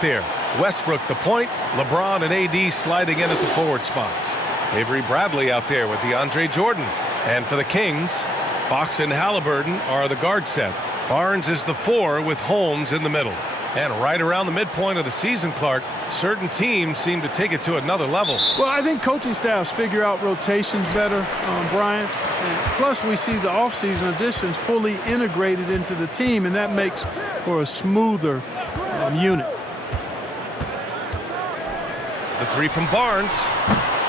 There, Westbrook the point, LeBron and AD sliding in at the forward spots. Avery Bradley out there with DeAndre Jordan. And for the Kings, Fox and Halliburton are the guard set. Barnes is the 4 with Holmes in the middle. And right around the midpoint of the season, Clark, certain teams seem to take it to another level. Well, I think coaching staffs figure out rotations better, Brian. And plus, we see the offseason additions fully integrated into the team, and that makes for a smoother unit. The 3 from Barnes.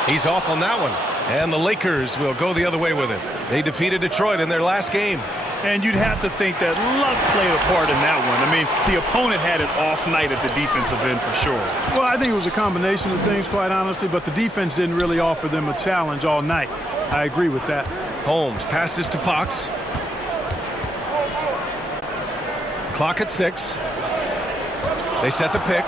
He's off on that one. And the Lakers will go the other way with it. They defeated Detroit in their last game. And you'd have to think that luck played a part in that one. I mean, the opponent had an off night at the defensive end for sure. Well, I think it was a combination of things, quite honestly, but the defense didn't really offer them a challenge all night. I agree with that. Holmes passes to Fox. Clock at 6. They set the pick.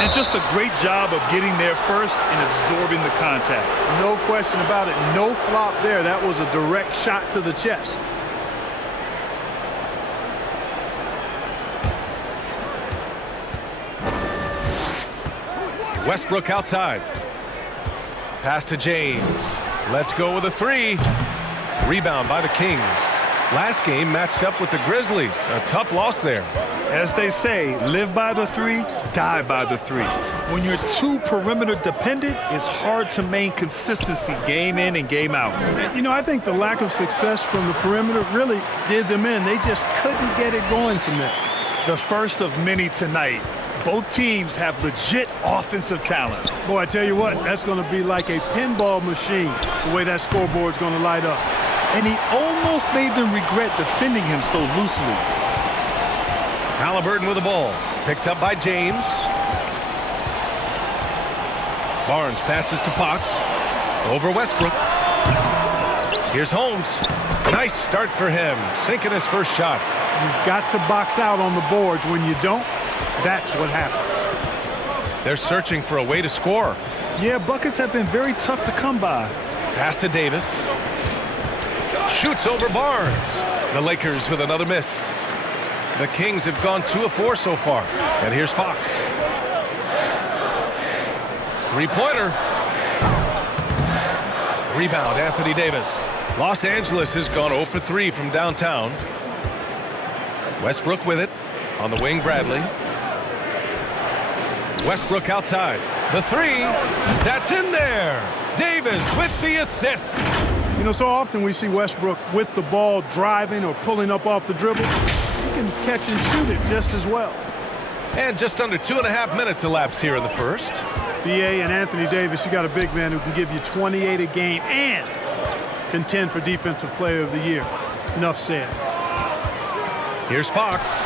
And just a great job of getting there first and absorbing the contact. No question about it. No flop there. That was a direct shot to the chest. Westbrook outside. Pass to James. Let's go with a 3. Rebound by the Kings. Last game matched up with the Grizzlies. A tough loss there. As they say, live by the 3, die by the 3. When you're too perimeter dependent, it's hard to maintain consistency game in and game out. You know, I think the lack of success from the perimeter really did them in. They just couldn't get it going from there. The first of many tonight. Both teams have legit offensive talent. Boy, I tell you what, that's going to be like a pinball machine, the way that scoreboard's going to light up. And he almost made them regret defending him so loosely. Halliburton with the ball. Picked up by James. Barnes passes to Fox. Over Westbrook. Here's Holmes. Nice start for him. Sinking his first shot. You've got to box out on the boards. When you don't, that's what happens. They're searching for a way to score. Yeah, buckets have been very tough to come by. Pass to Davis. Shoots over Barnes. The Lakers with another miss. The Kings have gone 2 of 4 so far. And here's Fox. 3-pointer. Rebound, Anthony Davis. Los Angeles has gone 0 for 3 from downtown. Westbrook with it. On the wing, Bradley. Westbrook outside. The 3. That's in there. Davis with the assist. You know, so often we see Westbrook with the ball driving or pulling up off the dribble. He can catch and shoot it just as well. And just under 2.5 minutes elapsed here in the first. B.A. and Anthony Davis, you got a big man who can give you 28 a game and contend for Defensive Player of the Year. Enough said. Here's Fox.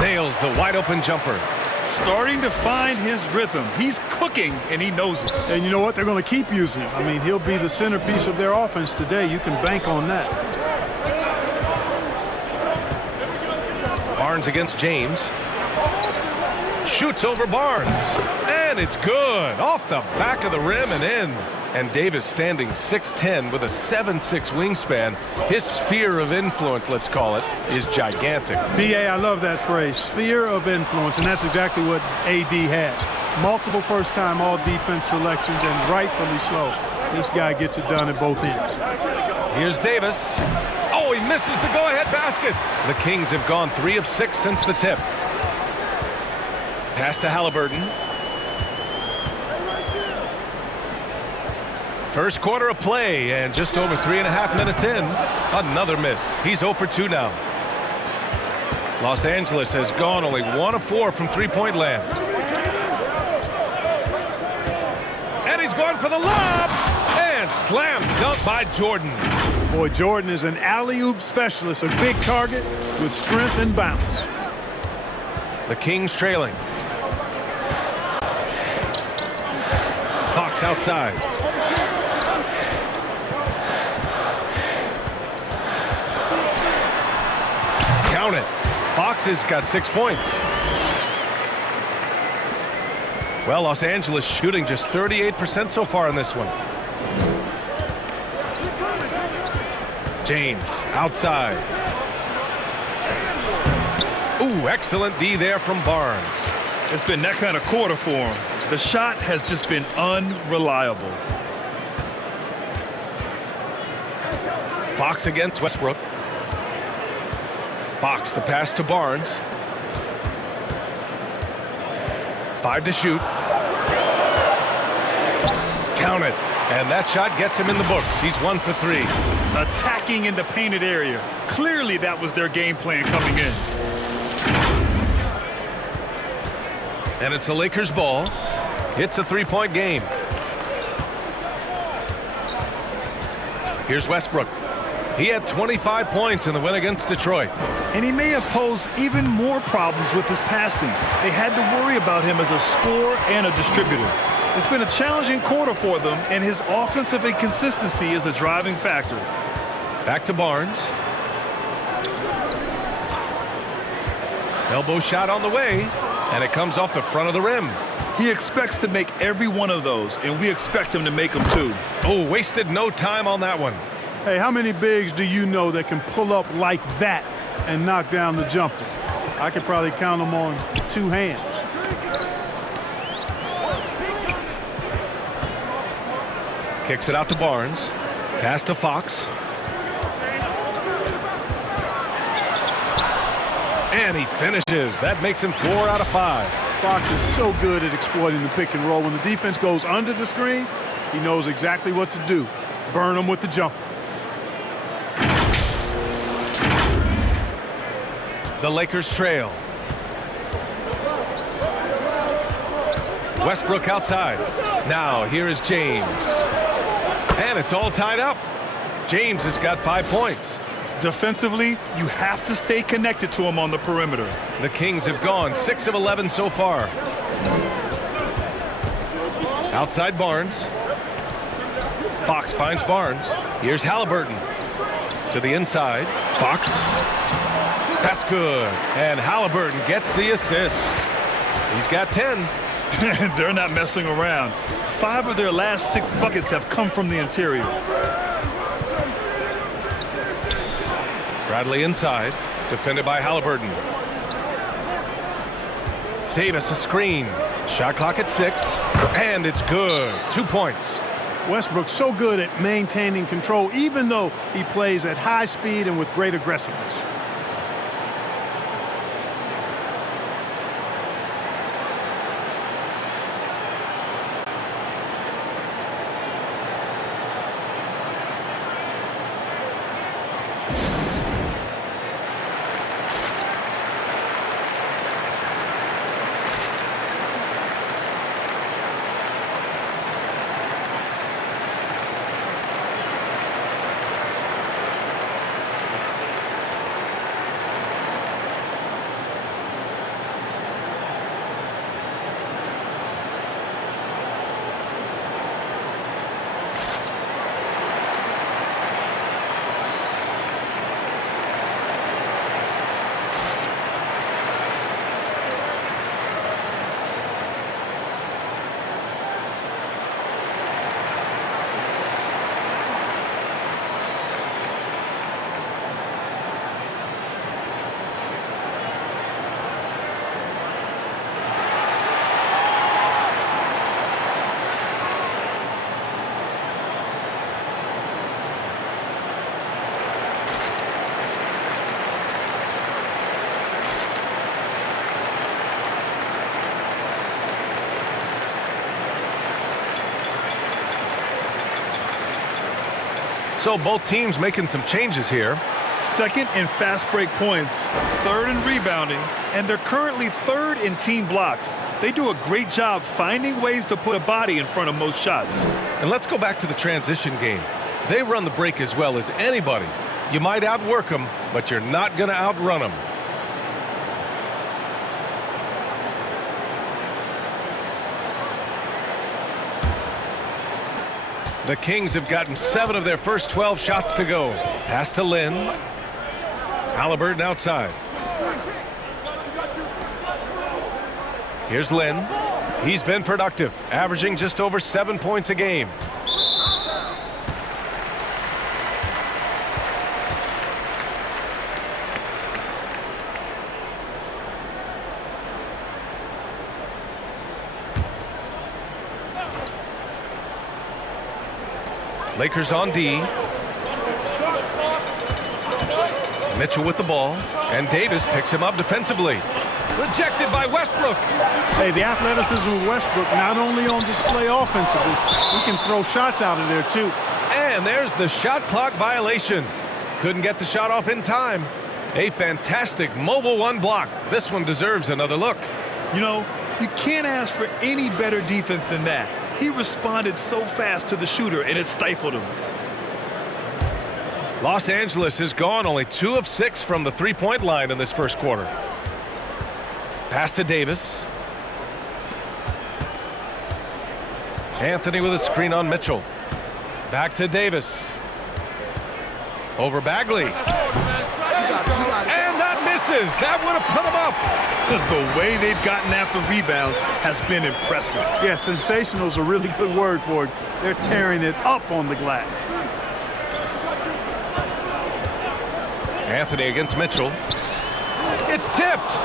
Nails the wide-open jumper. Starting to find his rhythm. He's cooking, and he knows it. And you know what? They're going to keep using him. I mean, he'll be the centerpiece of their offense today. You can bank on that. Barnes against James. Shoots over Barnes. And it's good. Off the back of the rim and in. And Davis standing 6'10" with a 7'6" wingspan. His sphere of influence, let's call it, is gigantic. B.A., I love that phrase, sphere of influence, and that's exactly what A.D. has. Multiple first-time all-defense selections, and rightfully so. This guy gets it done at both ends. Here's Davis. Oh, he misses the go-ahead basket. The Kings have gone 3 of 6 since the tip. Pass to Halliburton. First quarter of play, and just over 3.5 minutes in, another miss. He's 0 for 2 now. Los Angeles has gone only 1 of 4 from three-point land. And he's going for the lob, and slam dunk by Jordan. Boy, Jordan is an alley-oop specialist, a big target with strength and bounce. The Kings trailing. Fox outside. Count it. Fox has got 6 points. Well, Los Angeles shooting just 38% so far in this one. James outside. Ooh, excellent D there from Barnes. It's been that kind of quarter for him. The shot has just been unreliable. Fox against Westbrook. Fox, the pass to Barnes. 5 to shoot. Count it. And that shot gets him in the books. He's 1 for 3. Attacking in the painted area. Clearly that was their game plan coming in. And it's the Lakers' ball. It's a 3-point game. Here's Westbrook. He had 25 points in the win against Detroit. And he may have posed even more problems with his passing. They had to worry about him as a scorer and a distributor. It's been a challenging quarter for them, and his offensive inconsistency is a driving factor. Back to Barnes. Elbow shot on the way, and it comes off the front of the rim. He expects to make every one of those, and we expect him to make them too. Oh, wasted no time on that one. Hey, how many bigs do you know that can pull up like that and knock down the jumper? I could probably count them on 2 hands. Kicks it out to Barnes. Pass to Fox. And he finishes. That makes him 4 out of 5. Fox is so good at exploiting the pick and roll. When the defense goes under the screen, he knows exactly what to do. Burn them with the jumper. The Lakers trail. Westbrook outside. Now here is James. And it's all tied up. James has got 5 points. Defensively, you have to stay connected to him on the perimeter. The Kings have gone 6 of 11 so far. Outside Barnes. Fox finds Barnes. Here's Halliburton. To the inside. Fox. That's good. And Halliburton gets the assist. He's got 10. They're not messing around. 5 of their last 6 buckets have come from the interior. Bradley inside, defended by Halliburton. Davis a screen. Shot clock at 6, and it's good. 2 points. Westbrook's so good at maintaining control, even though he plays at high speed and with great aggressiveness. So both teams making some changes here. Second in fast break points, third in rebounding, and they're currently third in team blocks. They do a great job finding ways to put a body in front of most shots. And let's go back to the transition game. They run the break as well as anybody. You might outwork them, but you're not going to outrun them. The Kings have gotten 7 of their first 12 shots to go. Pass to Lynn. Halliburton outside. Here's Lynn. He's been productive, averaging just over 7 points a game. Lakers on D. Mitchell with the ball, and Davis picks him up defensively. Rejected by Westbrook. Hey, the athleticism of Westbrook not only on display offensively, he can throw shots out of there too. And there's the shot clock violation. Couldn't get the shot off in time. A fantastic mobile one block. This one deserves another look. You know, you can't ask for any better defense than that. He responded so fast to the shooter, and it stifled him. Los Angeles has gone only 2 of 6 from the three-point line in this first quarter. Pass to Davis. Anthony with a screen on Mitchell. Back to Davis. Over Bagley. And that misses. That would have put him up. The way they've gotten after rebounds has been impressive. Yeah, sensational is a really good word for it. They're tearing it up on the glass. Anthony against Mitchell. It's tipped.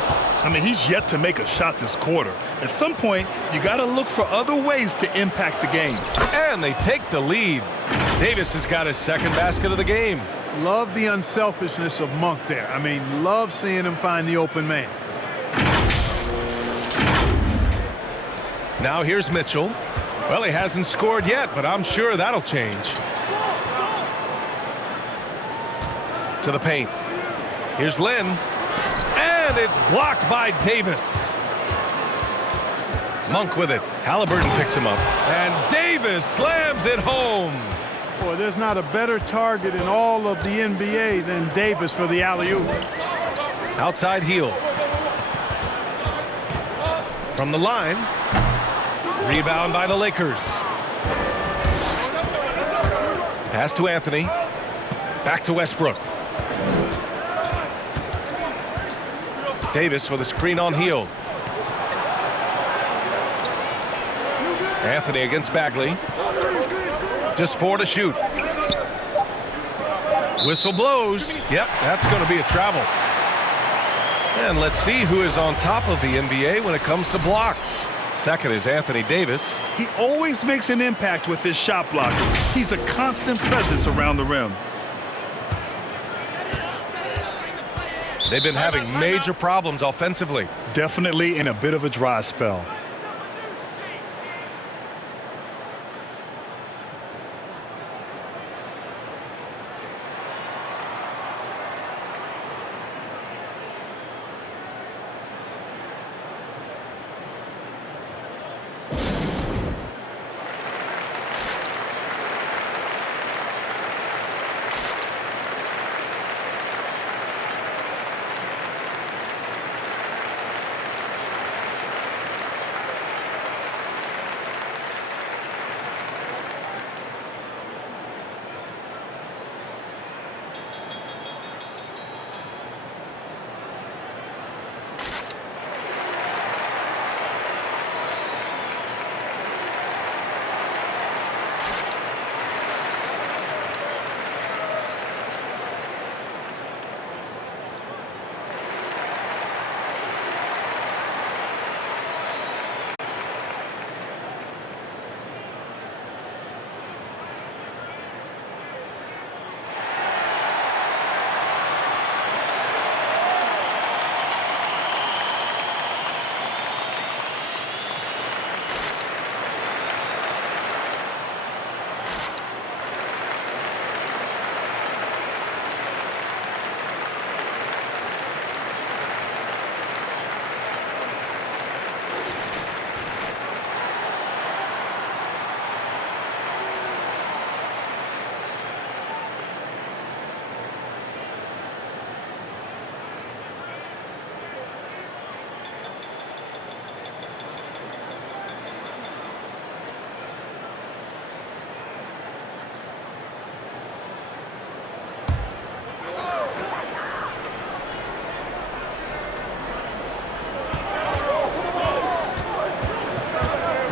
I mean, he's yet to make a shot this quarter. At some point, you got to look for other ways to impact the game. And they take the lead. Davis has got his second basket of the game. Love the unselfishness of Monk there. I mean, love seeing him find the open man. Now here's Mitchell. Well, he hasn't scored yet, but I'm sure that'll change. To the paint. Here's Lynn. And it's blocked by Davis. Monk with it. Halliburton picks him up. And Davis slams it home. Boy, there's not a better target in all of the NBA than Davis for the alley-oop. Outside heel. From the line. Rebound by the Lakers. Pass to Anthony. Back to Westbrook. Davis with a screen on heel. Anthony against Bagley. Just 4 to shoot. Whistle blows. Yep, that's going to be a travel. And let's see who is on top of the NBA when it comes to blocks. Second is Anthony Davis. He always makes an impact with his shot blocking. He's a constant presence around the rim. They've been having major problems offensively. Definitely in a bit of a dry spell.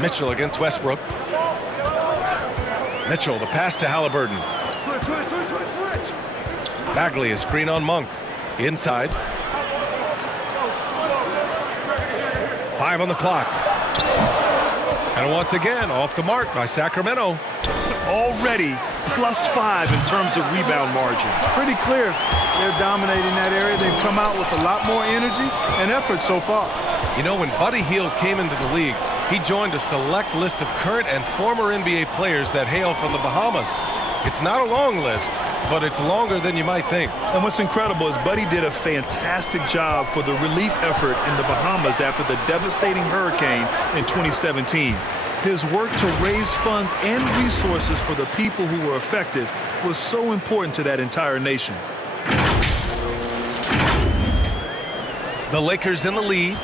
Mitchell against Westbrook. Mitchell, the pass to Halliburton. Bagley, a screen on Monk. Inside. 5 on the clock. And once again, off the mark by Sacramento. Already, +5 in terms of rebound margin. Pretty clear they're dominating that area. They've come out with a lot more energy and effort so far. You know, when Buddy Hield came into the league, he joined a select list of current and former NBA players that hail from the Bahamas. It's not a long list, but it's longer than you might think. And what's incredible is Buddy did a fantastic job for the relief effort in the Bahamas after the devastating hurricane in 2017. His work to raise funds and resources for the people who were affected was so important to that entire nation. The Lakers in the lead.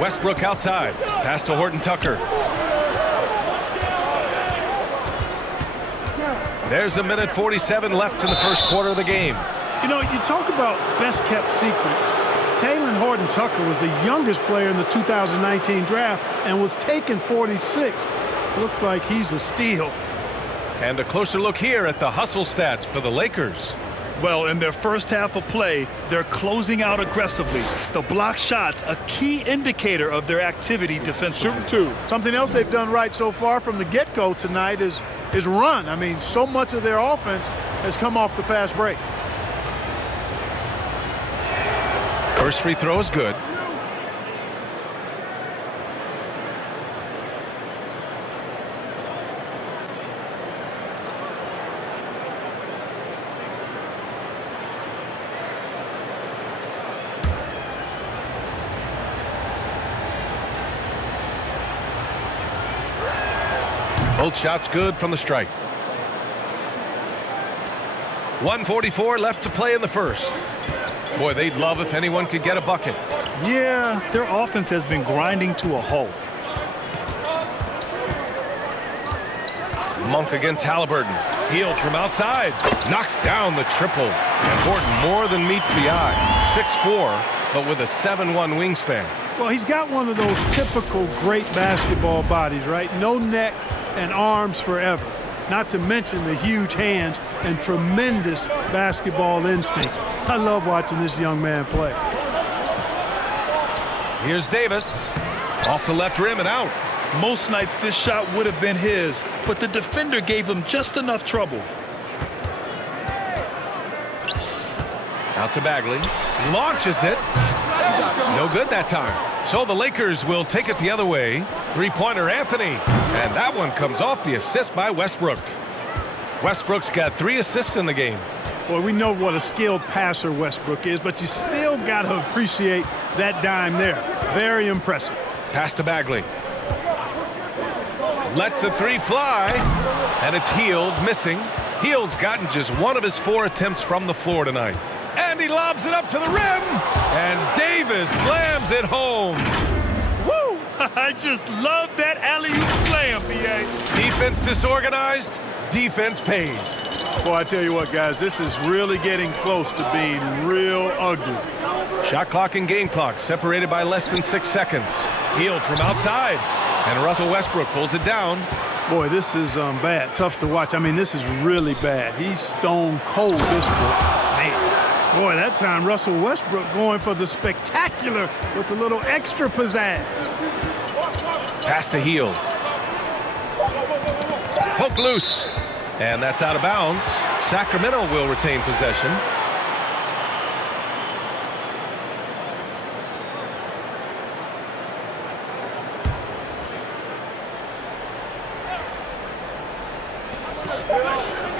Westbrook outside. Pass to Horton Tucker. There's a minute 47 left in the first quarter of the game. You know, you talk about best-kept secrets. Talen Horton Tucker was the youngest player in the 2019 draft and was taken 46th. Looks like he's a steal. And a closer look here at the hustle stats for the Lakers. Well, in their first half of play, they're closing out aggressively. The block shots, a key indicator of their activity defensively. Shooting two. Something else they've done right so far from the get-go tonight is run. I mean, so much of their offense has come off the fast break. First free throw is good. Both shots good from the strike. 1:44 left to play in the first. Boy, they'd love if anyone could get a bucket. Yeah, their offense has been grinding to a halt. Monk against Halliburton. Hield from outside. Knocks down the triple. And Horton more than meets the eye. 6'4", but with a 7'1" wingspan. Well, he's got one of those typical great basketball bodies, right? No neck and arms forever. Not to mention the huge hands and tremendous basketball instincts. I love watching this young man play. Here's Davis. Off the left rim and out. Most nights this shot would have been his, but the defender gave him just enough trouble. Out to Bagley. Launches it. No good that time. So the Lakers will take it the other way. Three-pointer Anthony. And that one comes off the assist by Westbrook. Westbrook's got 3 assists in the game. Well, we know what a skilled passer Westbrook is, but you still got to appreciate that dime there. Very impressive. Pass to Bagley. Lets the three fly. And it's Hield missing. Hield's gotten just 1 of his 4 attempts from the floor tonight. And he lobs it up to the rim. And Davis slams it home. Woo! I just love that alley-oop slam, B.A. Defense disorganized. Defense pays. Boy, I tell you what, guys, this is really getting close to being real ugly. Shot clock and game clock separated by less than 6 seconds. Hield from outside. And Russell Westbrook pulls it down. Boy, this is bad. Tough to watch. I mean, this is really bad. He's stone cold this one. Man. Boy, that time Russell Westbrook going for the spectacular with a little extra pizzazz. Pass to Hield. Poke loose. And that's out of bounds. Sacramento will retain possession.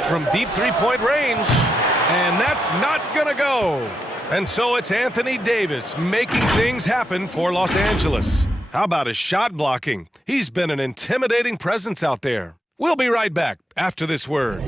From deep three-point range. And that's not gonna go. And so it's Anthony Davis making things happen for Los Angeles. How about his shot blocking? He's been an intimidating presence out there. We'll be right back after this word.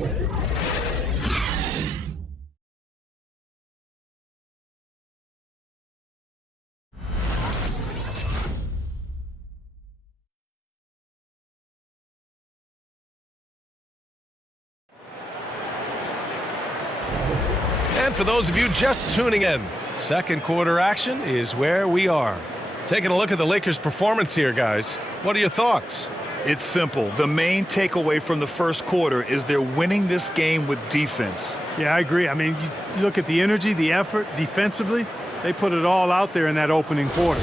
And for those of you just tuning in, second quarter action is where we are. Taking a look at the Lakers' performance here, guys. What are your thoughts? It's simple. The main takeaway from the first quarter is they're winning this game with defense. Yeah, I agree. I mean, you look at the energy, the effort, defensively, they put it all out there in that opening quarter.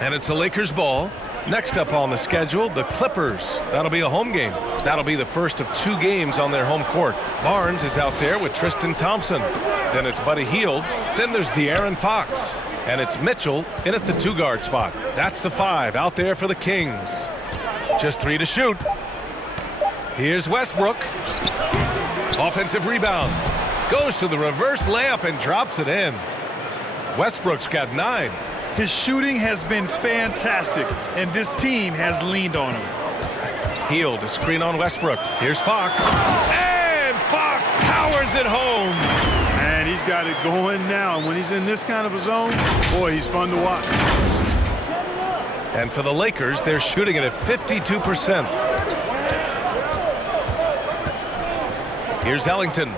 And it's the Lakers ball. Next up on the schedule, the Clippers. That'll be a home game. That'll be the first of 2 games on their home court. Barnes is out there with Tristan Thompson. Then it's Buddy Hield. Then there's De'Aaron Fox. And it's Mitchell in at the 2-guard spot. That's the 5 out there for the Kings. Just 3 to shoot. Here's Westbrook. Offensive rebound. Goes to the reverse layup and drops it in. Westbrook's got 9. His shooting has been fantastic, and this team has leaned on him. Hield, a screen on Westbrook. Here's Fox. And Fox powers it home. And he's got it going now. And when he's in this kind of a zone, boy, he's fun to watch. And for the Lakers, they're shooting it at 52%. Here's Ellington.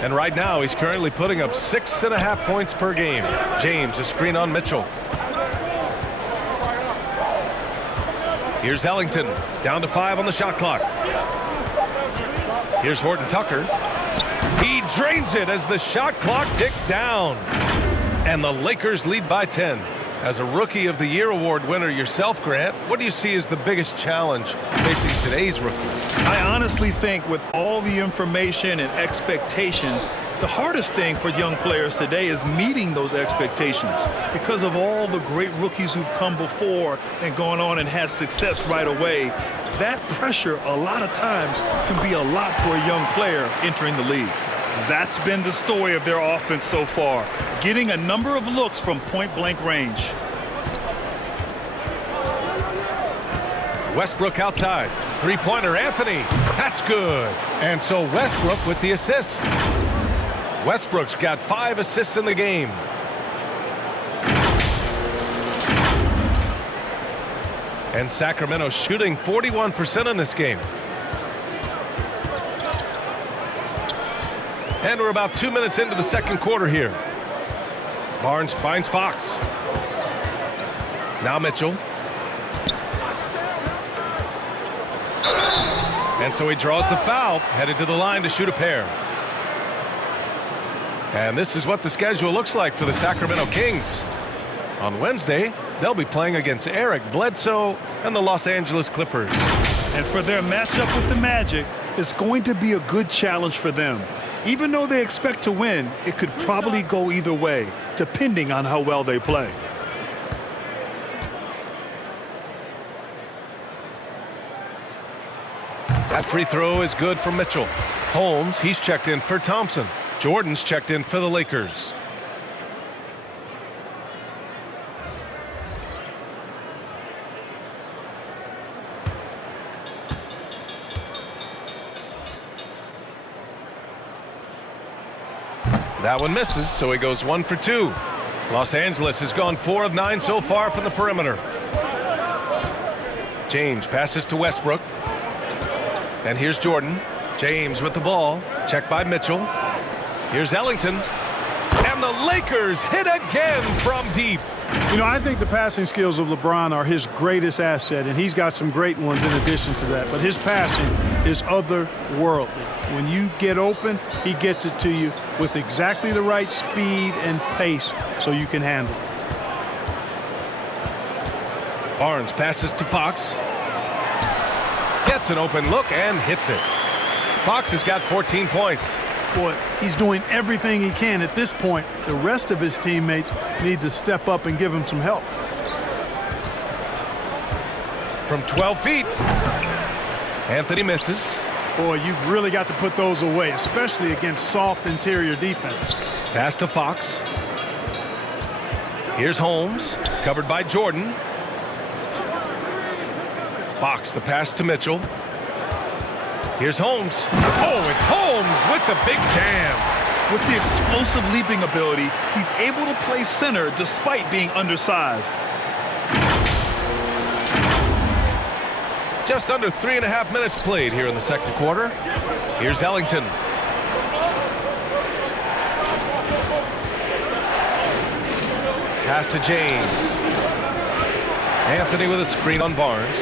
And right now, he's currently putting up 6.5 points per game. James, a screen on Mitchell. Here's Ellington, down to 5 on the shot clock. Here's Horton Tucker. He drains it as the shot clock ticks down. And the Lakers lead by 10. As a Rookie of the Year award winner yourself, Grant, what do you see as the biggest challenge facing today's rookies? I honestly think with all the information and expectations, the hardest thing for young players today is meeting those expectations because of all the great rookies who've come before and gone on and had success right away. That pressure a lot of times can be a lot for a young player entering the league. That's been the story of their offense so far, getting a number of looks from point-blank range. Westbrook outside. Three-pointer, Anthony. That's good. And so Westbrook with the assist. Westbrook's got 5 assists in the game. And Sacramento shooting 41% in this game. And we're about 2 minutes into the second quarter here. Barnes finds Fox. Now Mitchell. And so he draws the foul, headed to the line to shoot a pair. And this is what the schedule looks like for the Sacramento Kings. On Wednesday, they'll be playing against Eric Bledsoe and the Los Angeles Clippers. And for their matchup with the Magic, it's going to be a good challenge for them. Even though they expect to win, it could probably go either way, depending on how well they play. That free throw is good for Mitchell. Holmes, he's checked in for Thompson. Jordan's checked in for the Lakers. That one misses, so he goes 1 for 2. Los Angeles has gone 4 of 9 so far from the perimeter. James passes to Westbrook. And here's Jordan. James with the ball. Checked by Mitchell. Here's Ellington. And the Lakers hit again from deep. You know, I think the passing skills of LeBron are his greatest asset, and he's got some great ones in addition to that. But his passing is otherworldly. When you get open, he gets it to you with exactly the right speed and pace so you can handle it. Barnes passes to Fox. Gets an open look and hits it. Fox has got 14 points. Boy, he's doing everything he can at this point. The rest of his teammates need to step up and give him some help. From 12 feet. Anthony misses. Boy, you've really got to put those away, especially against soft interior defense. Pass to Fox. Here's Holmes, covered by Jordan. Fox, the pass to Mitchell. Here's Holmes. Oh, it's Holmes with the big jam. With the explosive leaping ability, he's able to play center despite being undersized. Just under 3.5 minutes played here in the second quarter. Here's Ellington. Pass to James. Anthony with a screen on Barnes.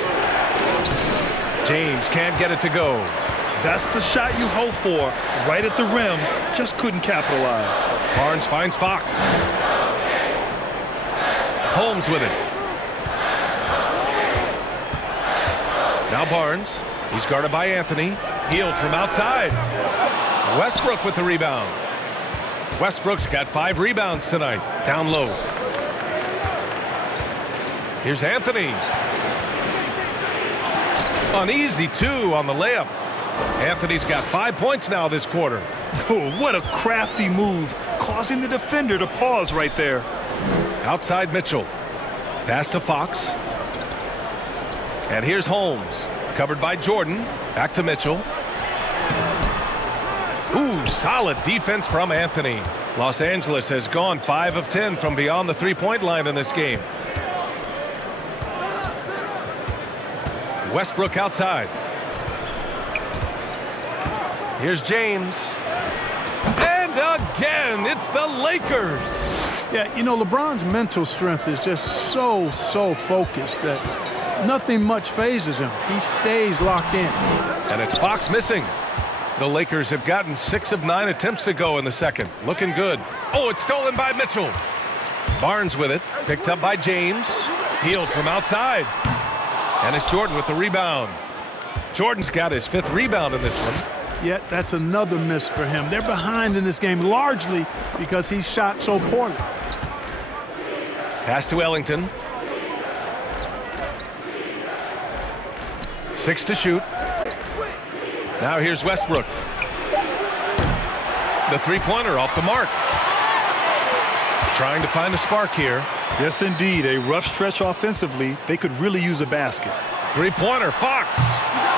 James can't get it to go. That's the shot you hope for, right at the rim, just couldn't capitalize. Barnes finds Fox. Holmes with it. Now Barnes. He's guarded by Anthony. Healed from outside. Westbrook with the rebound. Westbrook's got 5 rebounds tonight. Down low. Here's Anthony. Uneasy 2 on the layup. Anthony's got 5 points now this quarter. Oh, what a crafty move, causing the defender to pause right there. Outside Mitchell. Pass to Fox. And here's Holmes. Covered by Jordan. Back to Mitchell. Ooh, solid defense from Anthony. Los Angeles has gone 5 of 10 from beyond the three-point line in this game. Westbrook outside. Here's James. And again, it's the Lakers. Yeah, you know, LeBron's mental strength is just so focused that nothing much phases him. He stays locked in. And it's Fox missing. The Lakers have gotten 6 of 9 attempts to go in the second. Looking good. Oh, it's stolen by Mitchell. Barnes with it. Picked up by James. Healed from outside. And it's Jordan with the rebound. Jordan's got his 5th rebound in this one. Yet that's another miss for him. They're behind in this game largely because he shot so poorly. Pass to Ellington. 6 to shoot. Now here's Westbrook. The three-pointer off the mark. Trying to find a spark here. Yes, indeed. A rough stretch offensively. They could really use a basket. Three-pointer, Fox.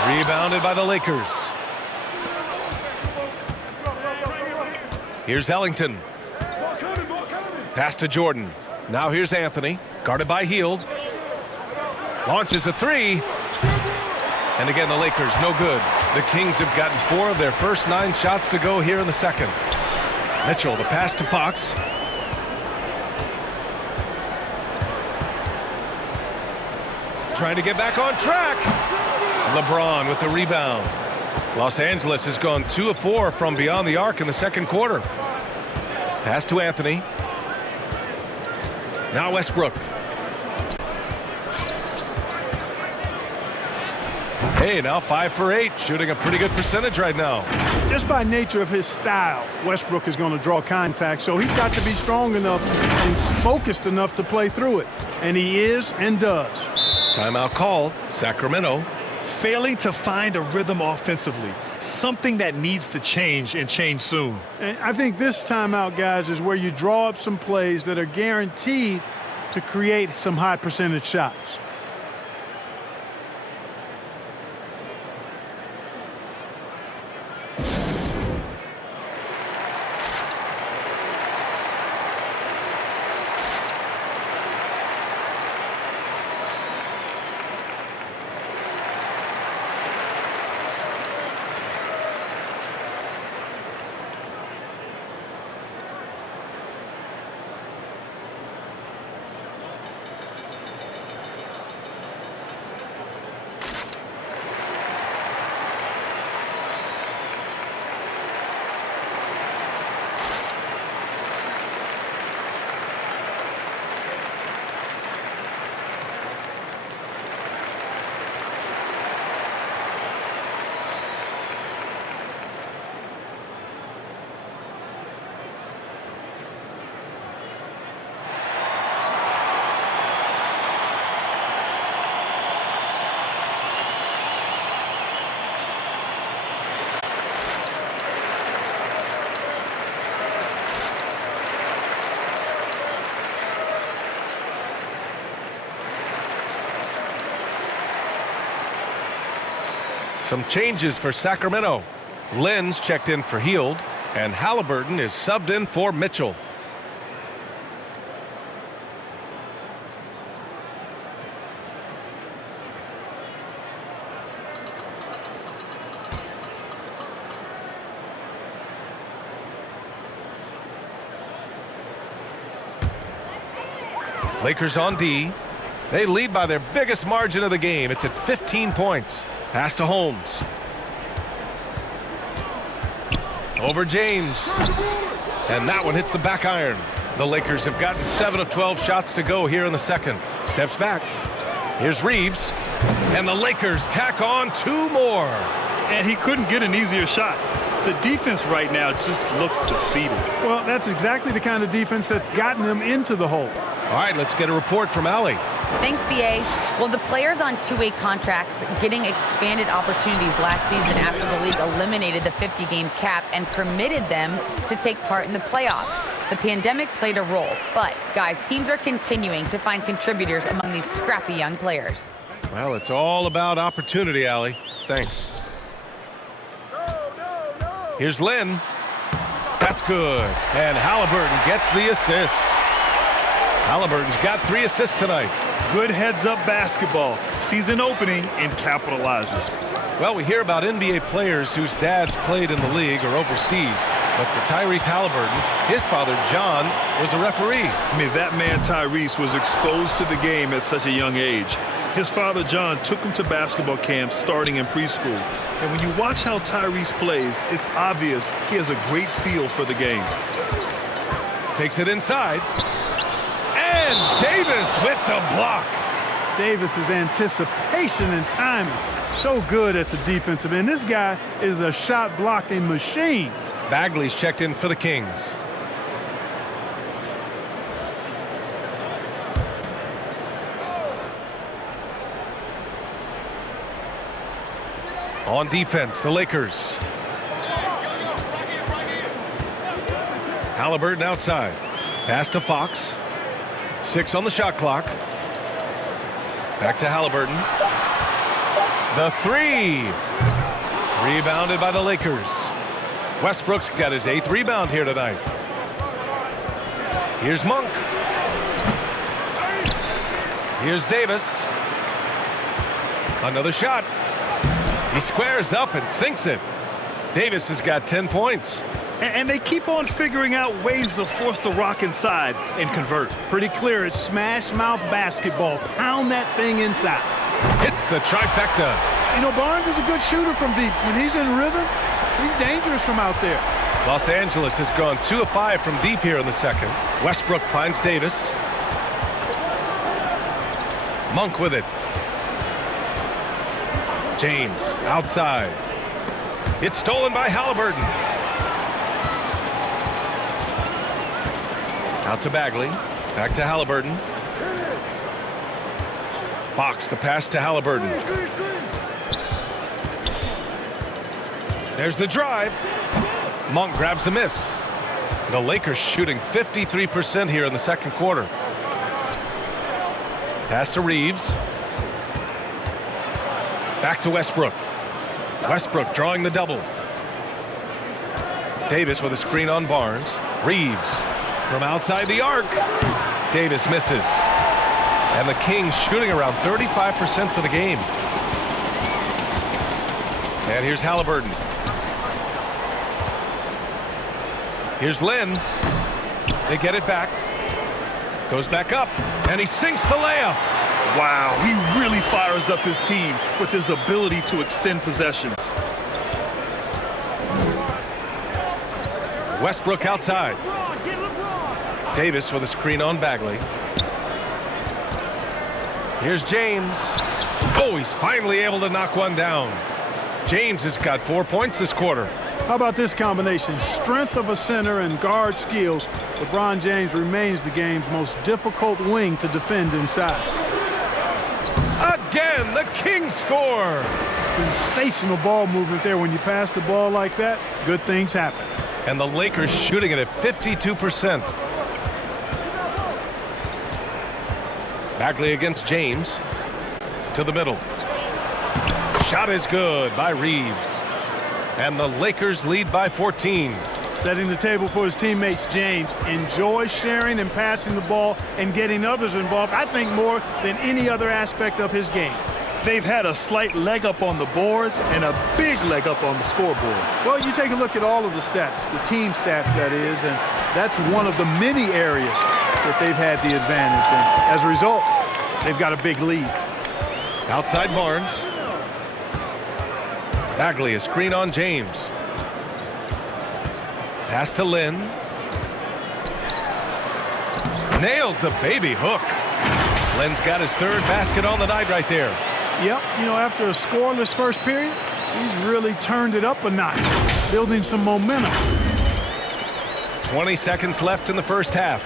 Rebounded by the Lakers. Here's Ellington. Pass to Jordan. Now here's Anthony. Guarded by Hield. Launches a 3. And again, the Lakers, no good. The Kings have gotten 4 of their first 9 shots to go here in the second. Mitchell, the pass to Fox. Trying to get back on track. LeBron with the rebound. Los Angeles has gone 2 of 4 from beyond the arc in the second quarter. Pass to Anthony. Now Westbrook. Hey, now 5 for 8, shooting a pretty good percentage right now. Just by nature of his style, Westbrook is going to draw contact, so he's got to be strong enough and focused enough to play through it. And he is and does. Timeout called, Sacramento. Failing to find a rhythm offensively, something that needs to change and change soon. And I think this timeout, guys, is where you draw up some plays that are guaranteed to create some high percentage shots. Some changes for Sacramento. Lynn's checked in for Hield, and Halliburton is subbed in for Mitchell. Lakers on D. They lead by their biggest margin of the game. It's at 15 points. Pass to Holmes. Over James. And that one hits the back iron. The Lakers have gotten 7 of 12 shots to go here in the second. Steps back. Here's Reeves. And the Lakers tack on 2 more. And he couldn't get an easier shot. The defense right now just looks defeated. Well, that's exactly the kind of defense that's gotten them into the hole. All right, let's get a report from Allie. Thanks, BA. Well, the players on two-way contracts getting expanded opportunities last season after the league eliminated the 50-game cap and permitted them to take part in the playoffs. The pandemic played a role, but, guys, teams are continuing to find contributors among these scrappy young players. Well, it's all about opportunity, Allie. Thanks. Here's Lynn. That's good. And Halliburton gets the assist. Halliburton's got 3 assists tonight. Good heads-up basketball. Season opening and capitalizes. Well, we hear about NBA players whose dads played in the league or overseas. But for Tyrese Halliburton, his father, John, was a referee. I mean, that man, Tyrese, was exposed to the game at such a young age. His father, John, took him to basketball camps starting in preschool. And when you watch how Tyrese plays, it's obvious he has a great feel for the game. Takes it inside. And Davis with the block. Davis's anticipation and timing, so good at the defensive end. This guy is a shot blocking machine. Bagley's checked in for the Kings. On defense, the Lakers. Halliburton outside. Pass to Fox. 6 on the shot clock. Back to Halliburton. The 3. Rebounded by the Lakers. Westbrook's got his 8th rebound here tonight. Here's Monk. Here's Davis. Another shot. He squares up and sinks it. Davis has got 10 points. And they keep on figuring out ways to force the rock inside and convert. Pretty clear. It's smash mouth basketball. Pound that thing inside. Hits the trifecta. You know, Barnes is a good shooter from deep. When he's in rhythm, he's dangerous from out there. Los Angeles has gone 2 of 5 from deep here in the second. Westbrook finds Davis. Monk with it. James outside. It's stolen by Halliburton. Out to Bagley. Back to Halliburton. Fox, the pass to Halliburton. There's the drive. Monk grabs the miss. The Lakers shooting 53% here in the second quarter. Pass to Reeves. Back to Westbrook. Westbrook drawing the double. Davis with a screen on Barnes. Reeves from outside the arc. Davis misses. And the Kings shooting around 35% for the game. And here's Halliburton. Here's Lynn. They get it back. Goes back up. And he sinks the layup. Wow, he really fires up his team with his ability to extend possessions. Westbrook outside. Davis with a screen on Bagley. Here's James. Oh, he's finally able to knock one down. James has got 4 points this quarter. How about this combination? Strength of a center and guard skills. LeBron James remains the game's most difficult wing to defend inside. Again, the Kings score. Sensational ball movement there. When you pass the ball like that, good things happen. And the Lakers shooting it at 52%. Bagley against James. To the middle. Shot is good by Reeves. And the Lakers lead by 14. Setting the table for his teammates, James enjoys sharing and passing the ball and getting others involved, I think, more than any other aspect of his game. They've had a slight leg up on the boards and a big leg up on the scoreboard. Well, you take a look at all of the stats, the team stats, that is, and that's one of the many areas that they've had the advantage. And as a result, they've got a big lead. Outside Barnes. Bagley, a screen on James. Pass to Lynn. Nails the baby hook. Lynn's got his third basket on the night right there. Yep, after a scoreless first period, he's really turned it up a notch, building some momentum. 20 seconds left in the first half.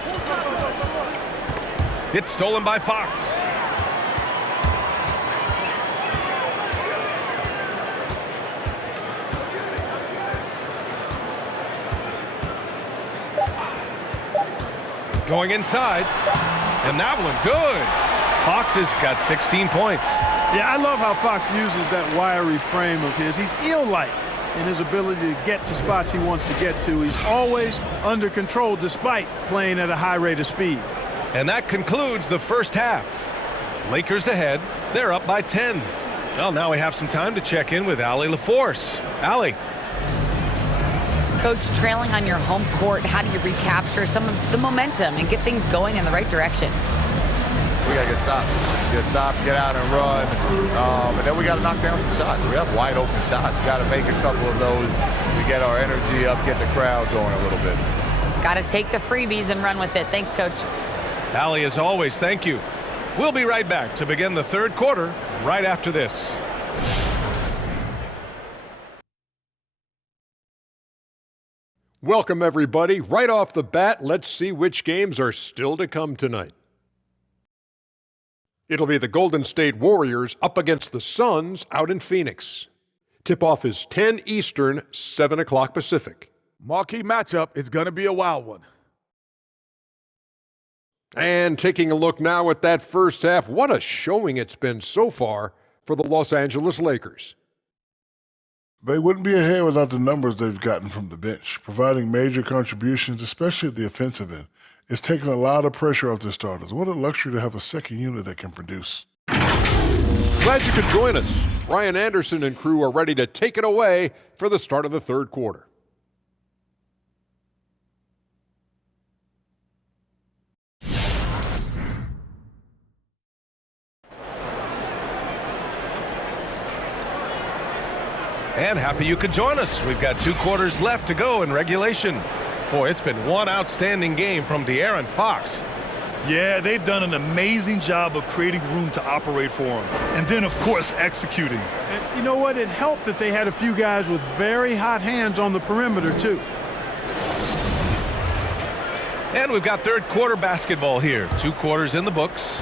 It's stolen by Fox. Going inside, and that one good. Fox has got 16 points. Yeah, I love how Fox uses that wiry frame of his. He's eel-like in his ability to get to spots he wants to get to. He's always under control despite playing at a high rate of speed. And that concludes the first half. Lakers ahead. They're up by 10. Well, now we have some time to check in with Allie LaForce. Allie. Coach, trailing on your home court, how do you recapture some of the momentum and get things going in the right direction? We got to get stops. Get stops, get out and run. And then we got to knock down some shots. We have wide open shots. We got to make a couple of those to get our energy up, get the crowd going a little bit. Got to take the freebies and run with it. Thanks, Coach. Allie, as always, thank you. We'll be right back to begin the third quarter right after this. Welcome, everybody. Right off the bat, let's see which games are still to come tonight. It'll be the Golden State Warriors up against the Suns out in Phoenix. Tip-off is 10 Eastern, 7 o'clock Pacific. Marquee matchup is going to be a wild one. And taking a look now at that first half, what a showing it's been so far for the Los Angeles Lakers. They wouldn't be ahead without the numbers they've gotten from the bench, providing major contributions, especially at the offensive end. It's taken a lot of pressure off their starters. What a luxury to have a second unit that can produce. Glad you could join us. Ryan Anderson and crew are ready to take it away for the start of the third quarter. And happy you could join us. We've got 2 quarters left to go in regulation. Boy, it's been one outstanding game from De'Aaron Fox. Yeah, they've done an amazing job of creating room to operate for him. And then, of course, executing. And you know what? It helped that they had a few guys with very hot hands on the perimeter, too. And we've got third quarter basketball here. 2 quarters in the books.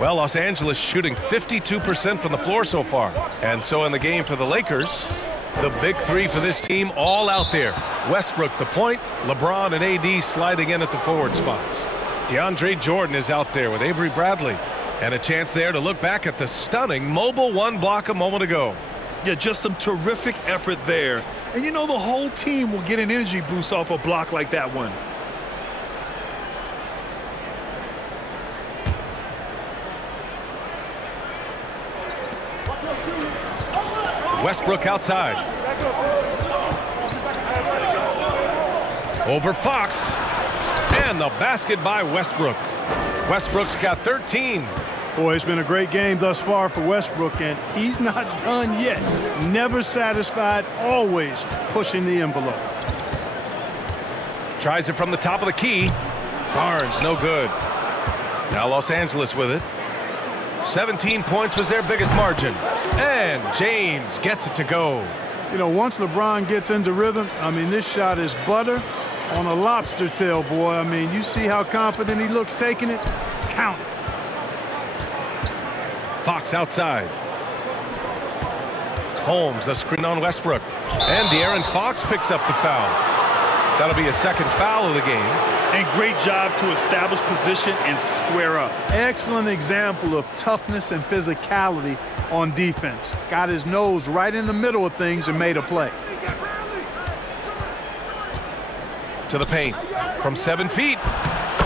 Well, Los Angeles shooting 52% from the floor so far. And so in the game for the Lakers, the big 3 for this team all out there. Westbrook the point, LeBron and AD sliding in at the forward spots. DeAndre Jordan is out there with Avery Bradley. And a chance there to look back at the stunning mobile 1 block a moment ago. Yeah, just some terrific effort there. And you know the whole team will get an energy boost off a block like that one. Westbrook outside. Over Fox. And the basket by Westbrook. Westbrook's got 13. Boy, it's been a great game thus far for Westbrook, and he's not done yet. Never satisfied, always pushing the envelope. Tries it from the top of the key. Barnes, no good. Now Los Angeles with it. 17 points was their biggest margin. And James gets it to go. You know, once LeBron gets into rhythm, I mean, this shot is butter on a lobster tail, boy. I mean, you see how confident he looks taking it? Count it. Fox outside. Holmes, a screen on Westbrook. And De'Aaron Fox picks up the foul. That'll be a second foul of the game. And great job to establish position and square up. Excellent example of toughness and physicality on defense. Got his nose right in the middle of things and made a play. To the paint from 7 feet.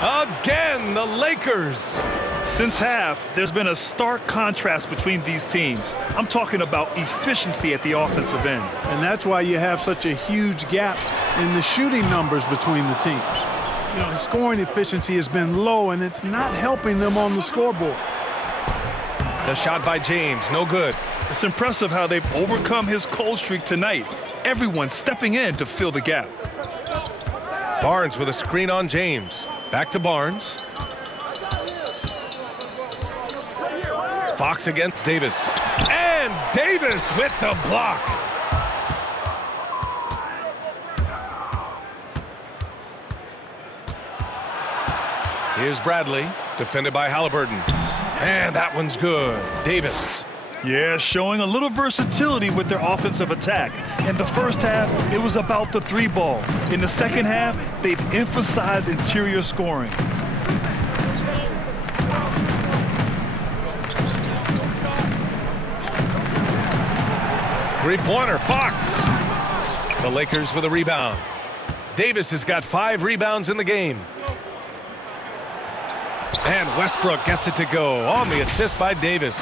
Again, the Lakers. Since half, there's been a stark contrast between these teams. I'm talking about efficiency at the offensive end. And that's why you have such a huge gap in the shooting numbers between the teams. You know, scoring efficiency has been low, and it's not helping them on the scoreboard. The shot by James, no good. It's impressive how they've overcome his cold streak tonight. Everyone stepping in to fill the gap. Barnes with a screen on James. Back to Barnes. Fox against Davis. And Davis with the block. Here's Bradley, defended by Halliburton. And that one's good. Davis. Yeah, showing a little versatility with their offensive attack. In the first half, it was about the three ball. In the second half, they've emphasized interior scoring. Three-pointer, Fox. The Lakers with a rebound. Davis has got 5 rebounds in the game. And Westbrook gets it to go on the assist by Davis.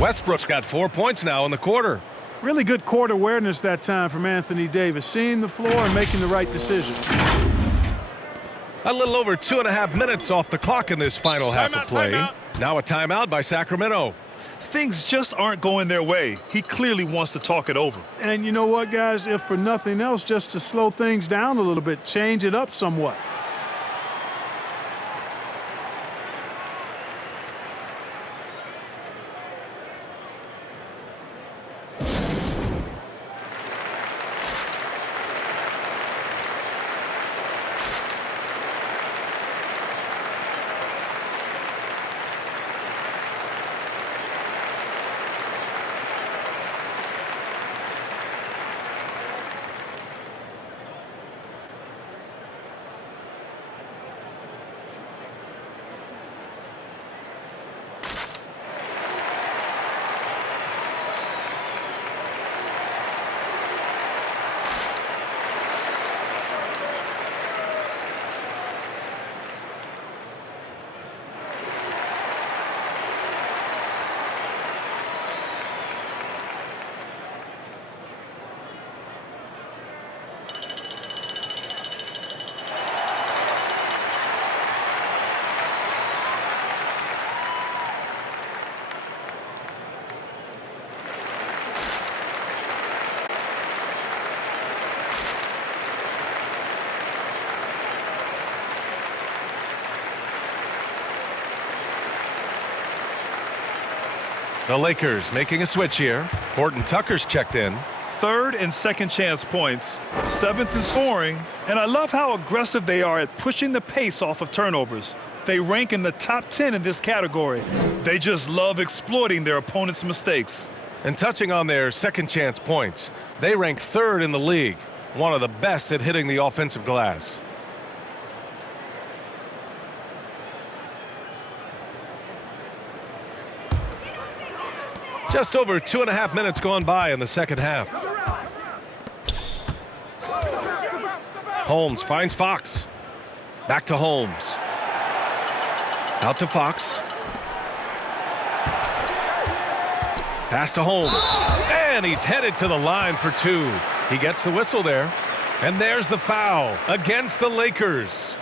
Westbrook's got 4 points now in the quarter. Really good court awareness that time from Anthony Davis, seeing the floor and making the right decision. A little over 2.5 minutes off the clock in this final half of play. Now a timeout by Sacramento. Things just aren't going their way. He clearly wants to talk it over. And you know what, guys? If for nothing else, just to slow things down a little bit, change it up somewhat. The Lakers making a switch here. Horton Tucker's checked in. Third and second chance points, 7th in scoring, and I love how aggressive they are at pushing the pace off of turnovers. They rank in the top 10 in this category. They just love exploiting their opponent's mistakes. And touching on their second chance points, they rank 3rd in the league, one of the best at hitting the offensive glass. Just over 2.5 minutes gone by in the second half. Holmes finds Fox. Back to Holmes. Out to Fox. Pass to Holmes. And he's headed to the line for 2. He gets the whistle there. And there's the foul against the Lakers.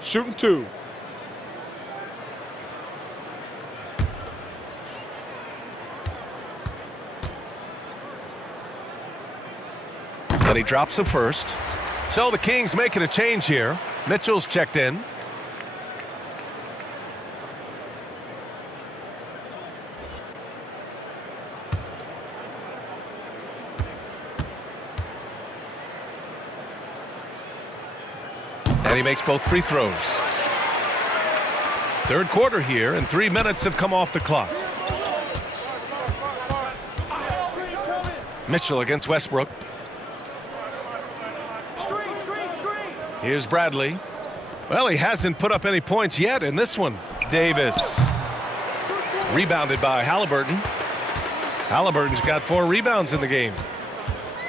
Shooting 2. And he drops the first. So the Kings making a change here. Mitchell's checked in. And he makes both free throws. Third quarter here, and 3 minutes have come off the clock. Mitchell against Westbrook. Here's Bradley. Well, he hasn't put up any points yet in this one. Davis. Rebounded by Halliburton. Halliburton's got 4 rebounds in the game.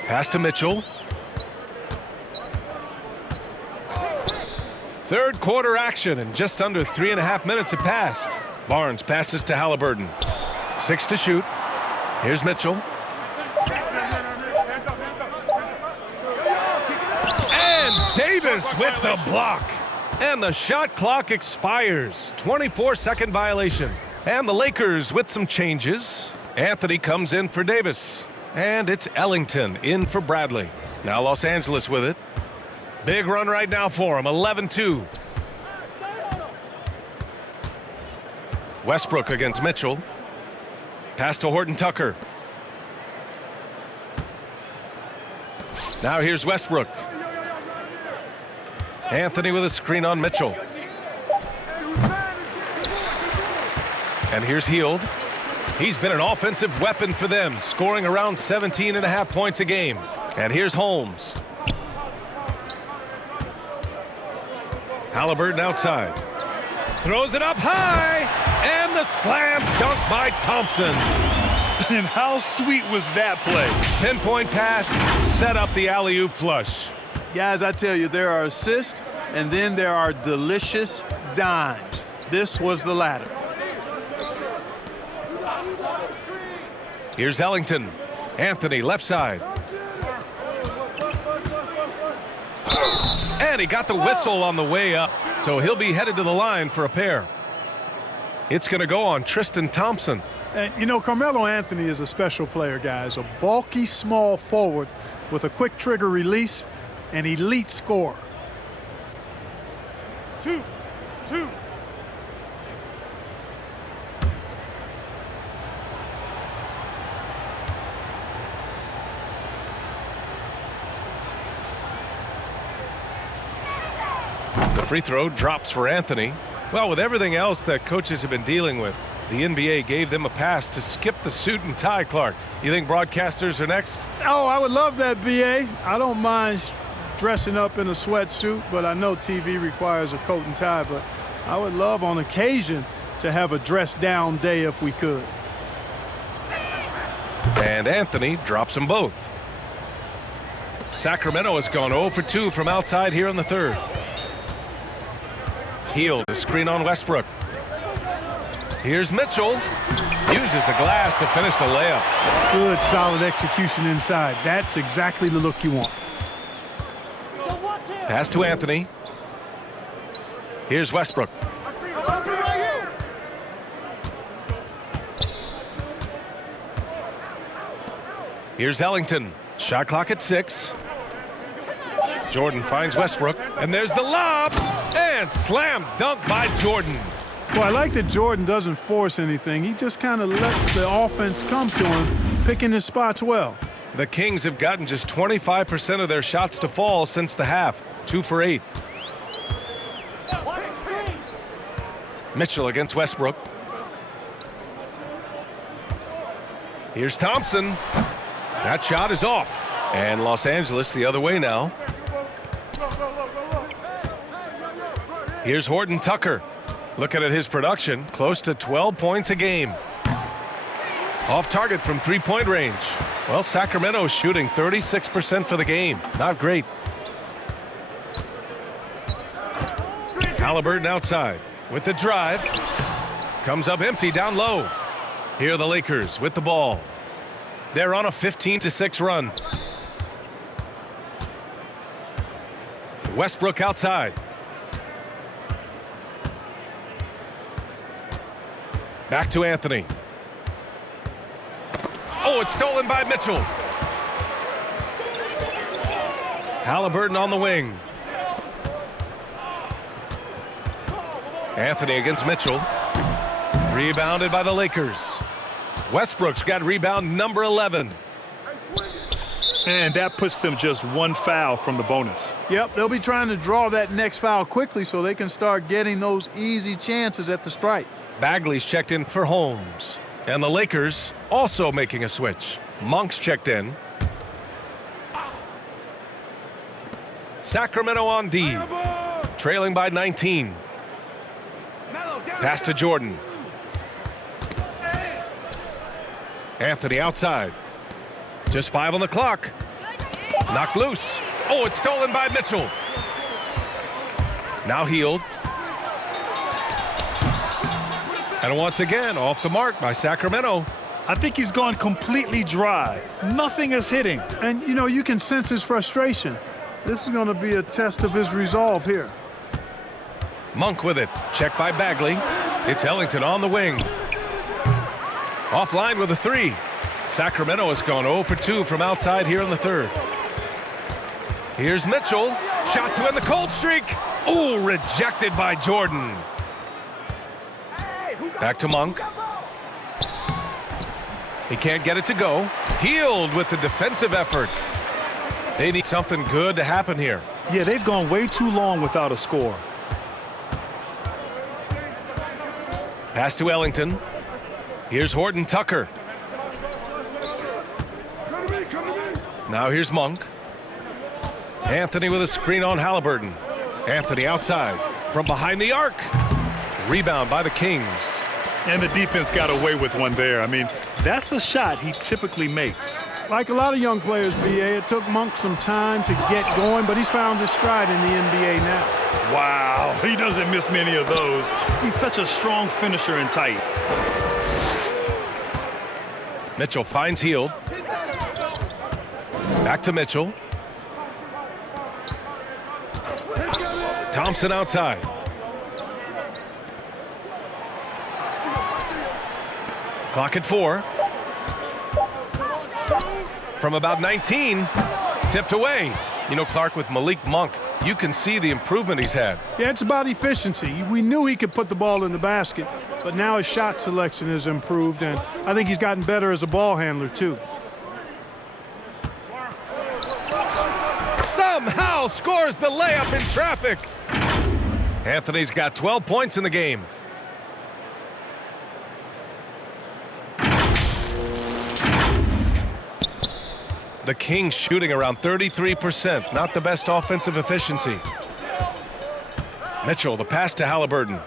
Pass to Mitchell. Third quarter action, and just under 3.5 minutes have passed. Barnes passes to Halliburton. 6 to shoot. Here's Mitchell. And Davis with the block. And the shot clock expires. 24-second violation. And the Lakers with some changes. Anthony comes in for Davis. And it's Ellington in for Bradley. Now Los Angeles with it. Big run right now for him, 11-2. Westbrook against Mitchell. Pass to Horton Tucker. Now here's Westbrook. Anthony with a screen on Mitchell. And here's Hield. He's been an offensive weapon for them, scoring around 17.5 points a game. And here's Holmes. Halliburton outside. Throws it up high, and the slam dunk by Thompson. And how sweet was that play? 10-point pass, set up the alley-oop flush. Guys, I tell you, there are assists, and then there are delicious dimes. This was the latter. Here's Ellington. Anthony, left side. And he got the whistle on the way up, so he'll be headed to the line for a pair. It's going to go on Tristan Thompson. And, you know, Carmelo Anthony is a special player, guys. A bulky, small forward with a quick trigger release, an elite scorer. 2. The free throw drops for Anthony. Well, with everything else that coaches have been dealing with, the NBA gave them a pass to skip the suit and tie, Clark. You think broadcasters are next? Oh, I would love that, B.A. I don't mind dressing up in a sweatsuit, but I know TV requires a coat and tie, but I would love on occasion to have a dress-down day if we could. And Anthony drops them both. Sacramento has gone 0 for 2 from outside here in the third. Hield, a screen on Westbrook. Here's Mitchell. Uses the glass to finish the layup. Good, solid execution inside. That's exactly the look you want. Pass to Anthony. Here's Westbrook. Here's Ellington. Shot clock at 6. Jordan finds Westbrook, and there's the lob, and slam dunk by Jordan. Well, I like that Jordan doesn't force anything. He just kind of lets the offense come to him, picking his spots well. The Kings have gotten just 25% of their shots to fall since the half, 2 for 8. Mitchell against Westbrook. Here's Thompson. That shot is off, and Los Angeles the other way now. Here's Horton Tucker. Looking at his production, close to 12 points a game. Off target from three-point range. Well, Sacramento shooting 36% for the game. Not great. Halliburton outside with the drive. Comes up empty down low. Here are the Lakers with the ball. They're on a 15-6 run. Westbrook outside. Back to Anthony. Oh, it's stolen by Mitchell. Halliburton on the wing. Anthony against Mitchell. Rebounded by the Lakers. Westbrook's got rebound number 11. And that puts them just one foul from the bonus. Yep, they'll be trying to draw that next foul quickly so they can start getting those easy chances at the stripe. Bagley's checked in for Holmes. And the Lakers also making a switch. Monk's checked in. Sacramento on D. Trailing by 19. Pass to Jordan. Anthony outside. Just 5 on the clock. Knocked loose. Oh, it's stolen by Mitchell. Now Hield. And once again, off the mark by Sacramento. I think he's gone completely dry. Nothing is hitting. And, you know, you can sense his frustration. This is going to be a test of his resolve here. Monk with it. Checked by Bagley. It's Ellington on the wing. Offline with a three. Sacramento has gone 0 for 2 from outside here in the third. Here's Mitchell. Shot to end the cold streak. Ooh, rejected by Jordan. Back to Monk. He can't get it to go. Healed with the defensive effort. They need something good to happen here. Yeah, they've gone way too long without a score. Pass to Ellington. Here's Horton Tucker. Now here's Monk. Anthony with a screen on Halliburton. Anthony outside from behind the arc. Rebound by the Kings. And the defense got away with one there. I mean, that's a shot he typically makes. Like a lot of young players, B.A., it took Monk some time to get going, but he's found his stride in the NBA now. Wow, he doesn't miss many of those. He's such a strong finisher and tight. Mitchell finds Hield. Back to Mitchell. Thompson outside. Clock at 4. From about 19, tipped away. You know, Clark, with Malik Monk, you can see the improvement he's had. Yeah, it's about efficiency. We knew he could put the ball in the basket, but now his shot selection has improved, and I think he's gotten better as a ball handler, too. Somehow scores the layup in traffic. Anthony's got 12 points in the game. The Kings shooting around 33%. Not the best offensive efficiency. Mitchell, the pass to Halliburton.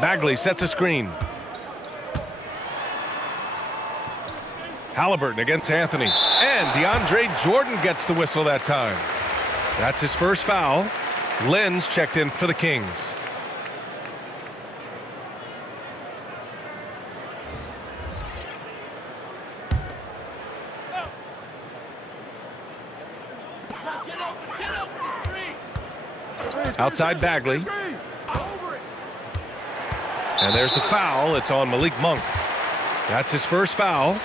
Bagley sets a screen. Halliburton against Anthony. And DeAndre Jordan gets the whistle that time. That's his first foul. Lenz checked in for the Kings. Outside Bagley. And there's the foul. It's on Malik Monk. That's his first foul.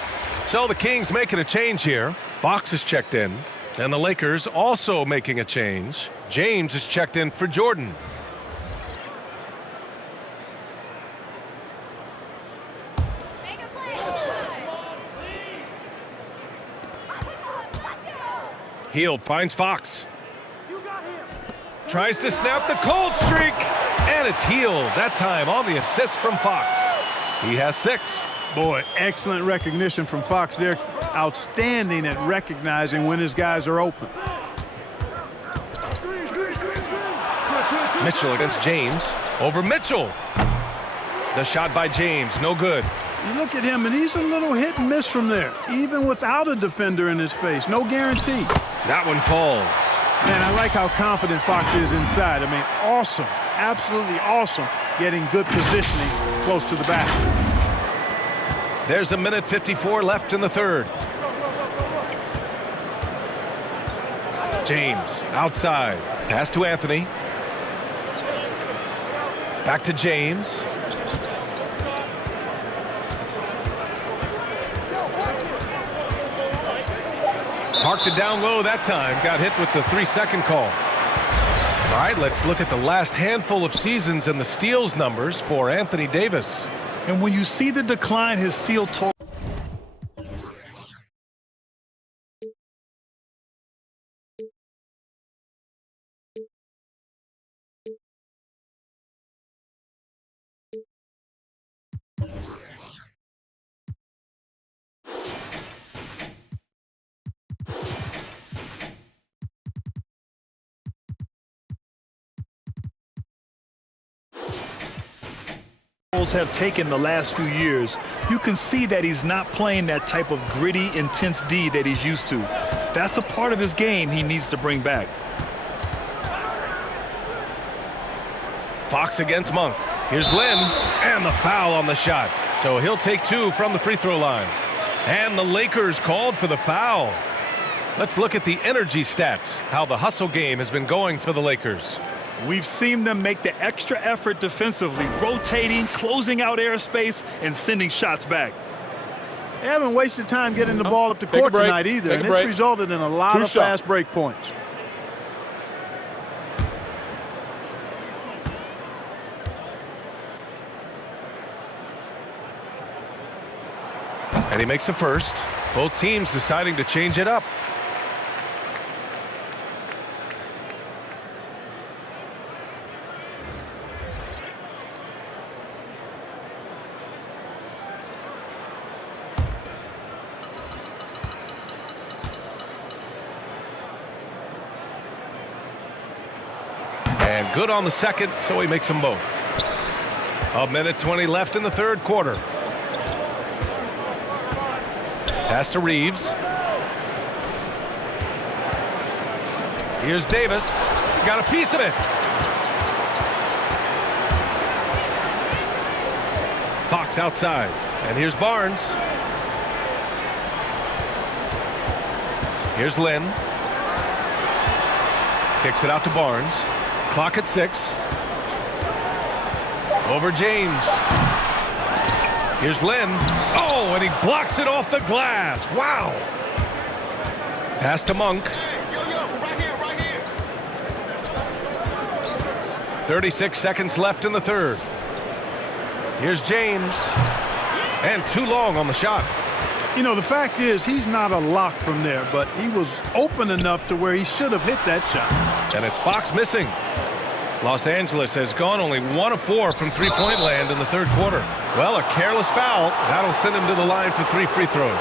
So the Kings making a change here. Fox is checked in. And the Lakers also making a change. James is checked in for Jordan. Hield finds Fox. Tries to snap the cold streak, and it's Hield. That time on the assist from Fox. He has 6. Boy, excellent recognition from Fox there. Outstanding at recognizing when his guys are open. Mitchell against James. Over Mitchell. The shot by James, no good. You look at him, and he's a little hit and miss from there, even without a defender in his face. No guarantee. That one falls. Man, I like how confident Fox is inside. I mean, awesome, absolutely awesome, getting good positioning close to the basket. There's a minute 54 left in the third. James outside. Pass to Anthony. Back to James. Parked it down low that time. Got hit with the 3-second call. All right, let's look at the last handful of seasons and the steals numbers for Anthony Davis. And when you see the decline his steal total. Have taken the last few years, you can see that he's not playing that type of gritty, intense D that he's used to. That's a part of his game he needs to bring back. Fox against Monk. Here's Lynn, and the foul on the shot. So he'll take 2 from the free throw line. And the Lakers called for the foul. Let's look at the energy stats, how the hustle game has been going for the Lakers. We've seen them make the extra effort defensively, rotating, closing out airspace, and sending shots back. They haven't wasted time getting the ball up the Take a court break. tonight either, Take and a it's break. resulted in a lot Two of fast shots. break points. And he makes a first. Both teams deciding to change it up. And good on the second, so he makes them both. A minute 20 left in the third quarter. Pass to Reeves. Here's Davis. Got a piece of it. Fox outside. And here's Barnes. Here's Lynn. Kicks it out to Barnes. Clock at 6. Over James. Here's Lynn. Oh, and he blocks it off the glass. Wow. Pass to Monk. Right here. 36 seconds left in the third. Here's James. And too long on the shot. You know, the fact is he's not a lock from there, but he was open enough to where he should have hit that shot. And it's Fox missing. Los Angeles has gone only 1 of 4 from three-point land in the third quarter. Well, a careless foul. That'll send him to the line for 3 free throws.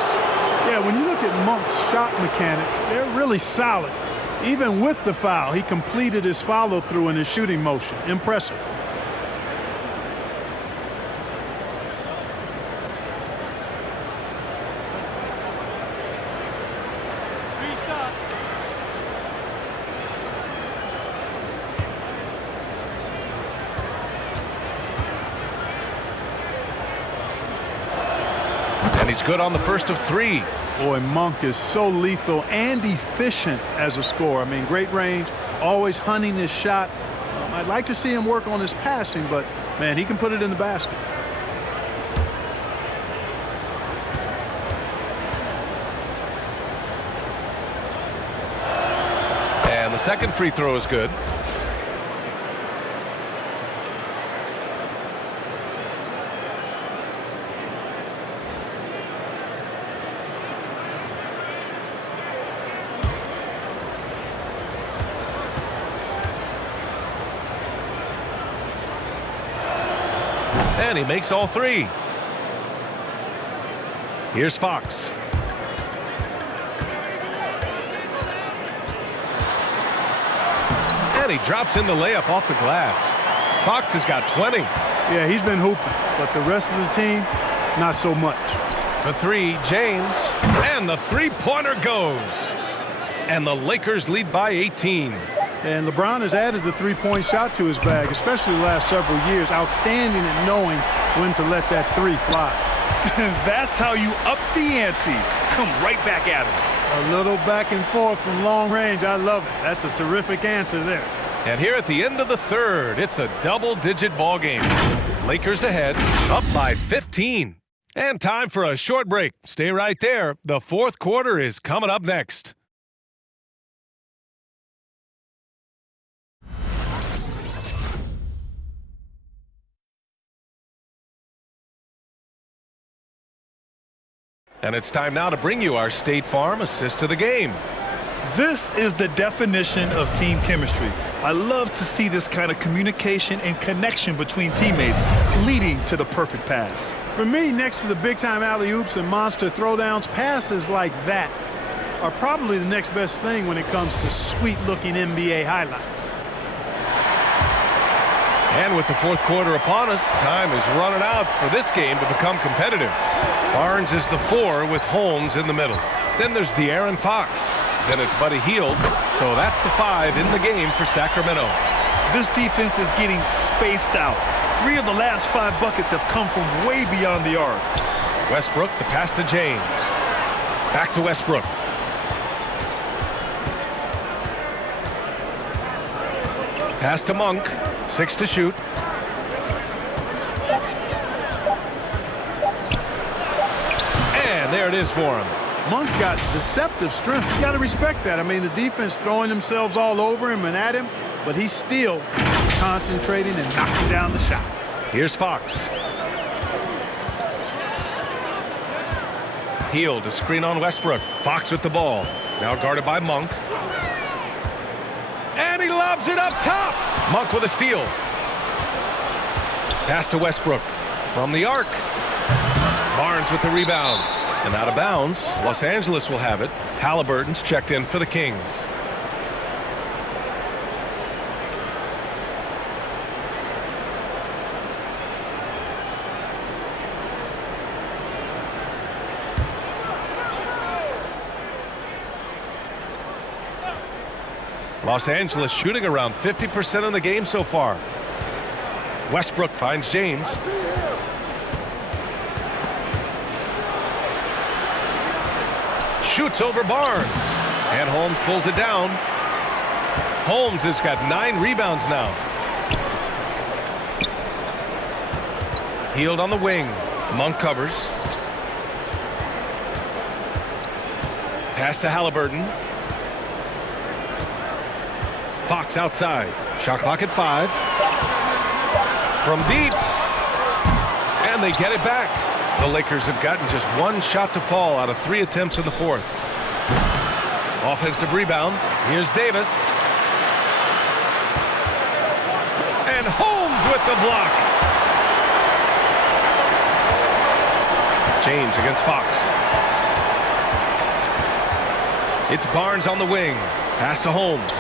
Yeah, when you look at Monk's shot mechanics, they're really solid. Even with the foul, he completed his follow-through in his shooting motion. Impressive. And he's good on the first of 3. Boy, Monk is so lethal and efficient as a scorer. I mean, great range, always hunting his shot. I'd like to see him work on his passing, but, man, he can put it in the basket. And the second free throw is good. And he makes all 3. Here's Fox. And he drops in the layup off the glass. Fox has got 20. Yeah, he's been hooping, but the rest of the team, not so much. For 3, James. And the three-pointer goes. And the Lakers lead by 18. And LeBron has added the three-point shot to his bag, especially the last several years. Outstanding at knowing when to let that 3 fly. That's how you up the ante. Come right back at him. A little back and forth from long range. I love it. That's a terrific answer there. And here at the end of the third, it's a double-digit ball game. Lakers ahead, up by 15. And time for a short break. Stay right there. The fourth quarter is coming up next. And it's time now to bring you our State Farm assist to the game. This is the definition of team chemistry. I love to see this kind of communication and connection between teammates leading to the perfect pass. For me, next to the big-time alley-oops and monster throwdowns, passes like that are probably the next best thing when it comes to sweet-looking NBA highlights. And with the fourth quarter upon us, time is running out for this game to become competitive. Barnes is the 4 with Holmes in the middle. Then there's De'Aaron Fox. Then it's Buddy Hield. So that's the 5 in the game for Sacramento. This defense is getting spaced out. 3 of the last 5 buckets have come from way beyond the arc. Westbrook, the pass to James. Back to Pass to Monk. 6 to shoot. And there it is for him. Monk's got deceptive strength. You got to respect that. I mean, the defense throwing themselves all over him and at him, but he's still concentrating and knocking down the shot. Here's Fox. Heel to screen on Westbrook. Fox with the ball. Now guarded by Monk. And he lobs it up top. Monk with a steal. Pass to Westbrook from the arc. Barnes with the rebound. And out of bounds. Los Angeles will have it. Halliburton's checked in for the Kings. Los Angeles shooting around 50% in the game so far. Westbrook finds James. Shoots over Barnes. And Holmes pulls it down. Holmes has got 9 rebounds now. Healed on the wing. Monk covers. Pass to Halliburton. Fox outside. Shot clock at 5. From deep. And they get it back. The Lakers have gotten just 1 shot to fall out of 3 attempts in the 4th. Offensive rebound. Here's Davis. And Holmes with the block. James against Fox. It's Barnes on the wing. Pass to Holmes.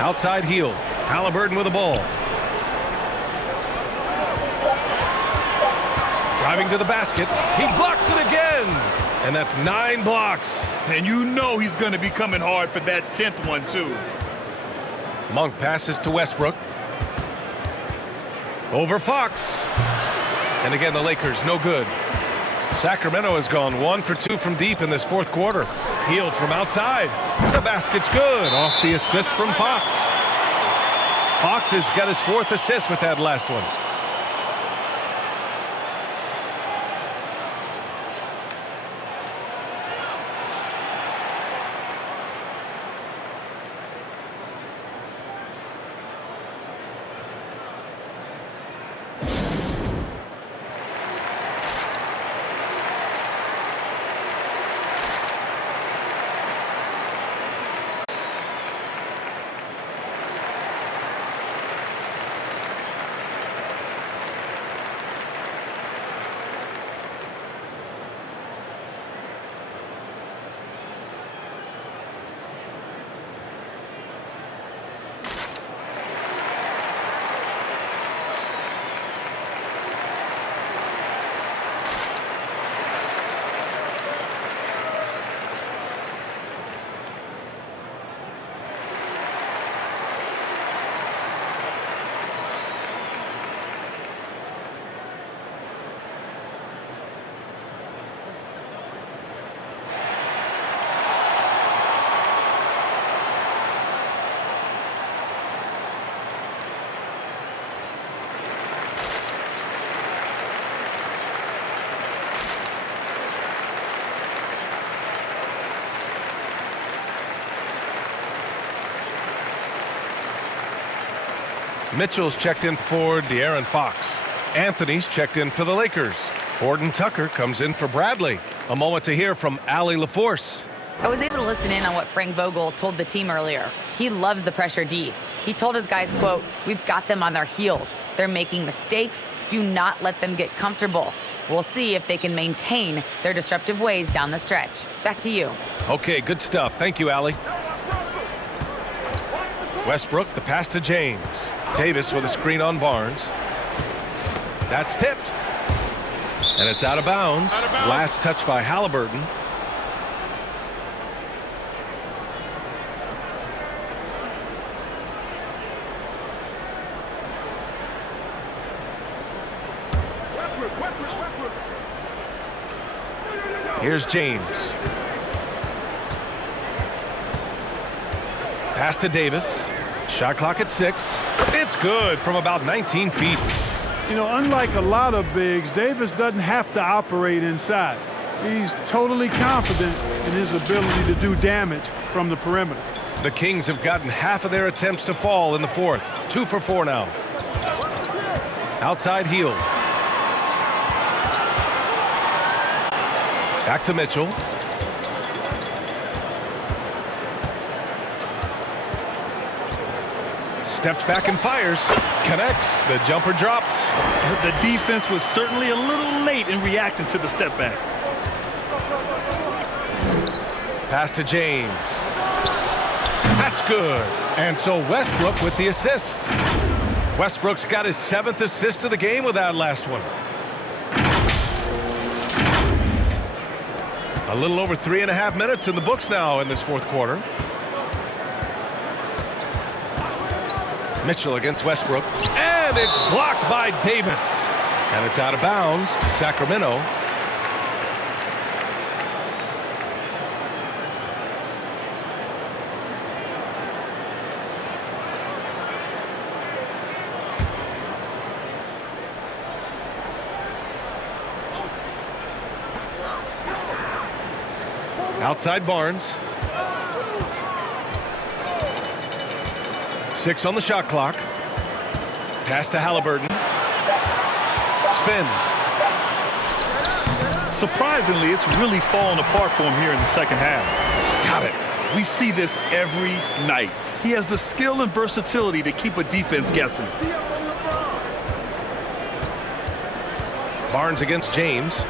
Outside heel. Halliburton with the ball. Driving to the basket. He blocks it again. And that's 9 blocks. And you know he's going to be coming hard for that 10th one, too. Monk passes to Westbrook. Over Fox. And again, the Lakers, no good. Sacramento has gone 1 for 2 from deep in this 4th quarter. Healed from outside. The basket's good. Off the assist from Fox. Fox has got his 4th assist with that last one. Mitchell's checked in for De'Aaron Fox. Anthony's checked in for the Lakers. Horton Tucker comes in for Bradley. A moment to hear from Allie LaForce. I was able to listen in on what Frank Vogel told the team earlier. He loves the pressure deep. He told his guys, quote, "We've got them on their heels. They're making mistakes. Do not let them get comfortable. We'll see if they can maintain their disruptive ways down the stretch." Back to you. Okay, good stuff. Thank you, Allie. Westbrook, the pass to James. Davis with a screen on Barnes. That's tipped. And it's out of bounds. Last touch by Halliburton. Here's James. Pass to Davis. Shot clock at 6. It's good from about 19 feet. You know, unlike a lot of bigs, Davis doesn't have to operate inside. He's totally confident in his ability to do damage from the perimeter. The Kings have gotten half of their attempts to fall in the fourth. 2 for 4 now. Outside Hield. Back to Mitchell. Steps back and fires. Connects. The jumper drops. The defense was certainly a little late in reacting to the step back. Pass to James. That's good. And so Westbrook with the assist. Westbrook's got his 7th assist of the game with that last one. A little over 3.5 minutes in the books now in this fourth quarter. Mitchell against Westbrook. And it's blocked by Davis. And it's out of bounds to Sacramento. Outside Barnes. 6 on the shot clock. Pass to Halliburton. Spins. Surprisingly, it's really fallen apart for him here in the second half. Got it. We see this every night. He has the skill and versatility to keep a defense guessing. Barnes against James.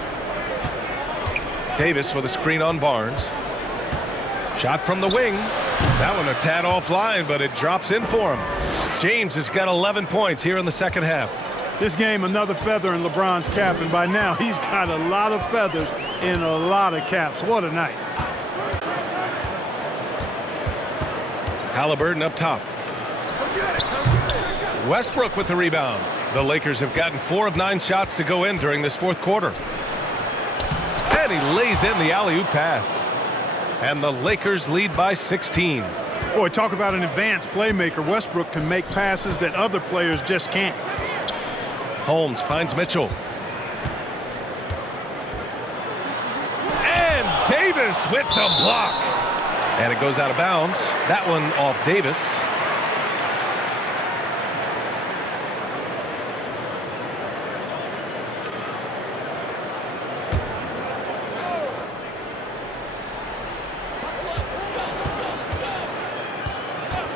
Davis with a screen on Barnes. Shot from the wing. That one a tad offline, but it drops in for him. James has got 11 points here in the second half. This game, another feather in LeBron's cap, and by now he's got a lot of feathers in a lot of caps. What a night. Halliburton up top. Westbrook with the rebound. The Lakers have gotten 4 of 9 shots to go in during this fourth quarter. And he lays in the alley-oop pass. And the Lakers lead by 16. Boy, talk about an advanced playmaker. Westbrook can make passes that other players just can't. Holmes finds Mitchell. And Davis with the block. And it goes out of bounds. That one off Davis.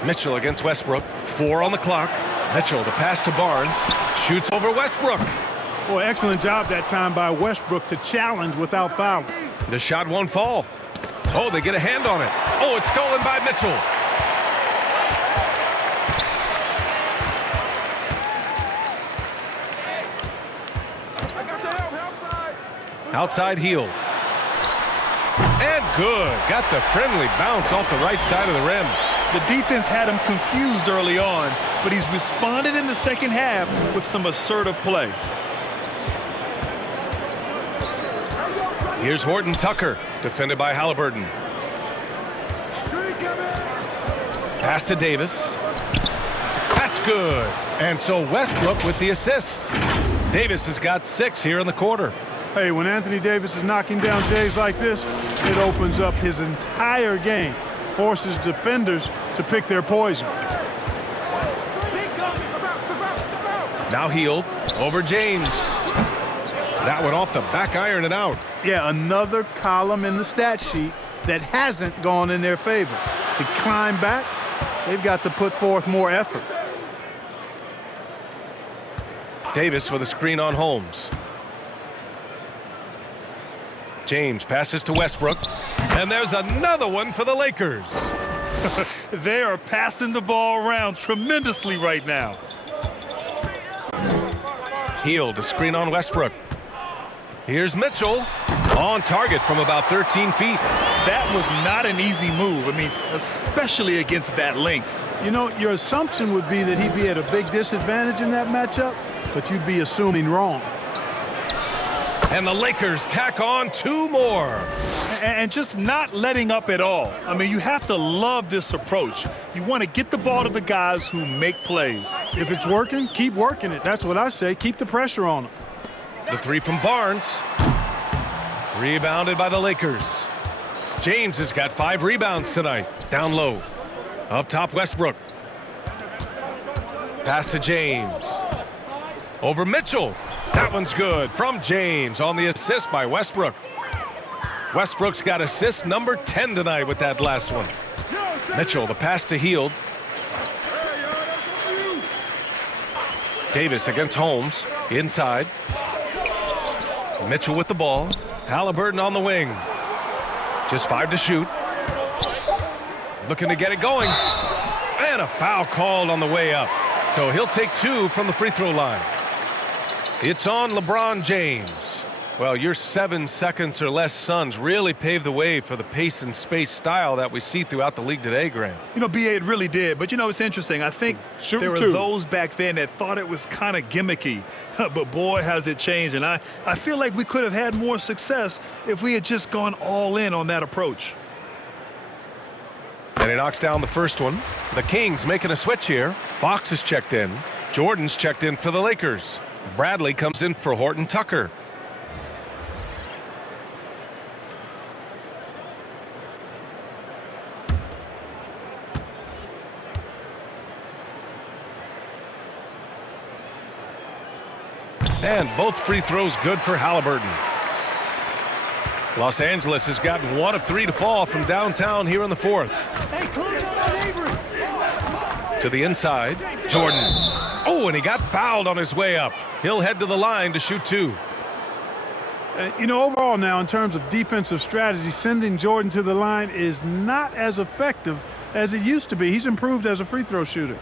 Mitchell against Westbrook. 4 on the clock. Mitchell, the pass to Barnes. Shoots over Westbrook. Boy, excellent job that time by Westbrook to challenge without foul. The shot won't fall. Oh, they get a hand on it. Oh, it's stolen by Mitchell. Outside Hield. And good. Got the friendly bounce off the right side of the rim. The defense had him confused early on, but he's responded in the second half with some assertive play. Here's Horton Tucker, defended by Halliburton. Pass to Davis. That's good. And so Westbrook with the assist. Davis has got 6 here in the quarter. Hey, when Anthony Davis is knocking down Jays like this, it opens up his entire game. Forces defenders to pick their poison. Now Hield over James. That one off the back iron and out. Yeah, another column in the stat sheet that hasn't gone in their favor. To climb back, they've got to put forth more effort. Davis with a screen on Holmes. James passes to Westbrook. And there's another one for the Lakers. They are passing the ball around tremendously right now. Hield, a screen on Westbrook. Here's Mitchell. On target from about 13 feet. That was not an easy move. I mean, especially against that length. You know, your assumption would be that he'd be at a big disadvantage in that matchup, but you'd be assuming wrong. And the Lakers tack on 2 more. and just not letting up at all. I mean, you have to love this approach. You want to get the ball to the guys who make plays. If it's working, keep working it. That's what I say. Keep the pressure on them. The three from Barnes. Rebounded by the Lakers. James has got 5 rebounds tonight. Down low. Up top, Westbrook. Pass to James. Over Mitchell. That one's good from James on the assist by Westbrook. Westbrook's got assist number 10 tonight with that last one. Mitchell, the pass to Hield. Davis against Holmes. Inside. Mitchell with the ball. Halliburton on the wing. Just 5 to shoot. Looking to get it going. And a foul called on the way up. So he'll take 2 from the free throw line. It's on LeBron James. Well, your 7 seconds or less Suns really paved the way for the pace and space style that we see throughout the league today, Graham. You know, B.A., it really did. But, you know, it's interesting. I think there were those back then that thought it was kind of gimmicky. But, boy, has it changed. And I feel like we could have had more success if we had just gone all in on that approach. And he knocks down the first one. The Kings making a switch here. Fox is checked in. Jordan's checked in for the Lakers. Bradley comes in for Horton Tucker. And both free throws good for Halliburton. Los Angeles has gotten 1 of 3 to fall from downtown here in the 4th. To the inside, Jordan. Oh, and he got fouled on his way up. He'll head to the line to shoot 2. You know, overall now, in terms of defensive strategy, sending Jordan to the line is not as effective as it used to be. He's improved as a free throw shooter.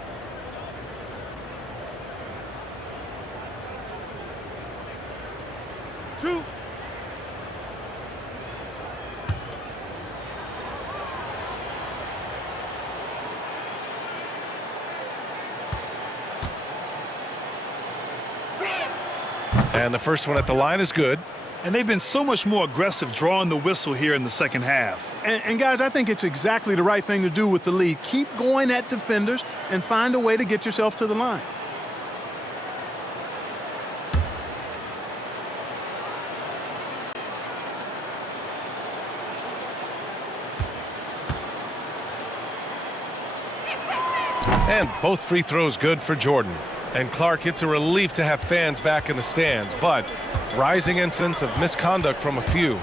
And the first one at the line is good. And they've been so much more aggressive drawing the whistle here in the second half. And guys, I think it's exactly the right thing to do with the lead. Keep going at defenders and find a way to get yourself to the line. And both free throws good for Jordan. And Clark, it's a relief to have fans back in the stands, but rising incidents of misconduct from a few.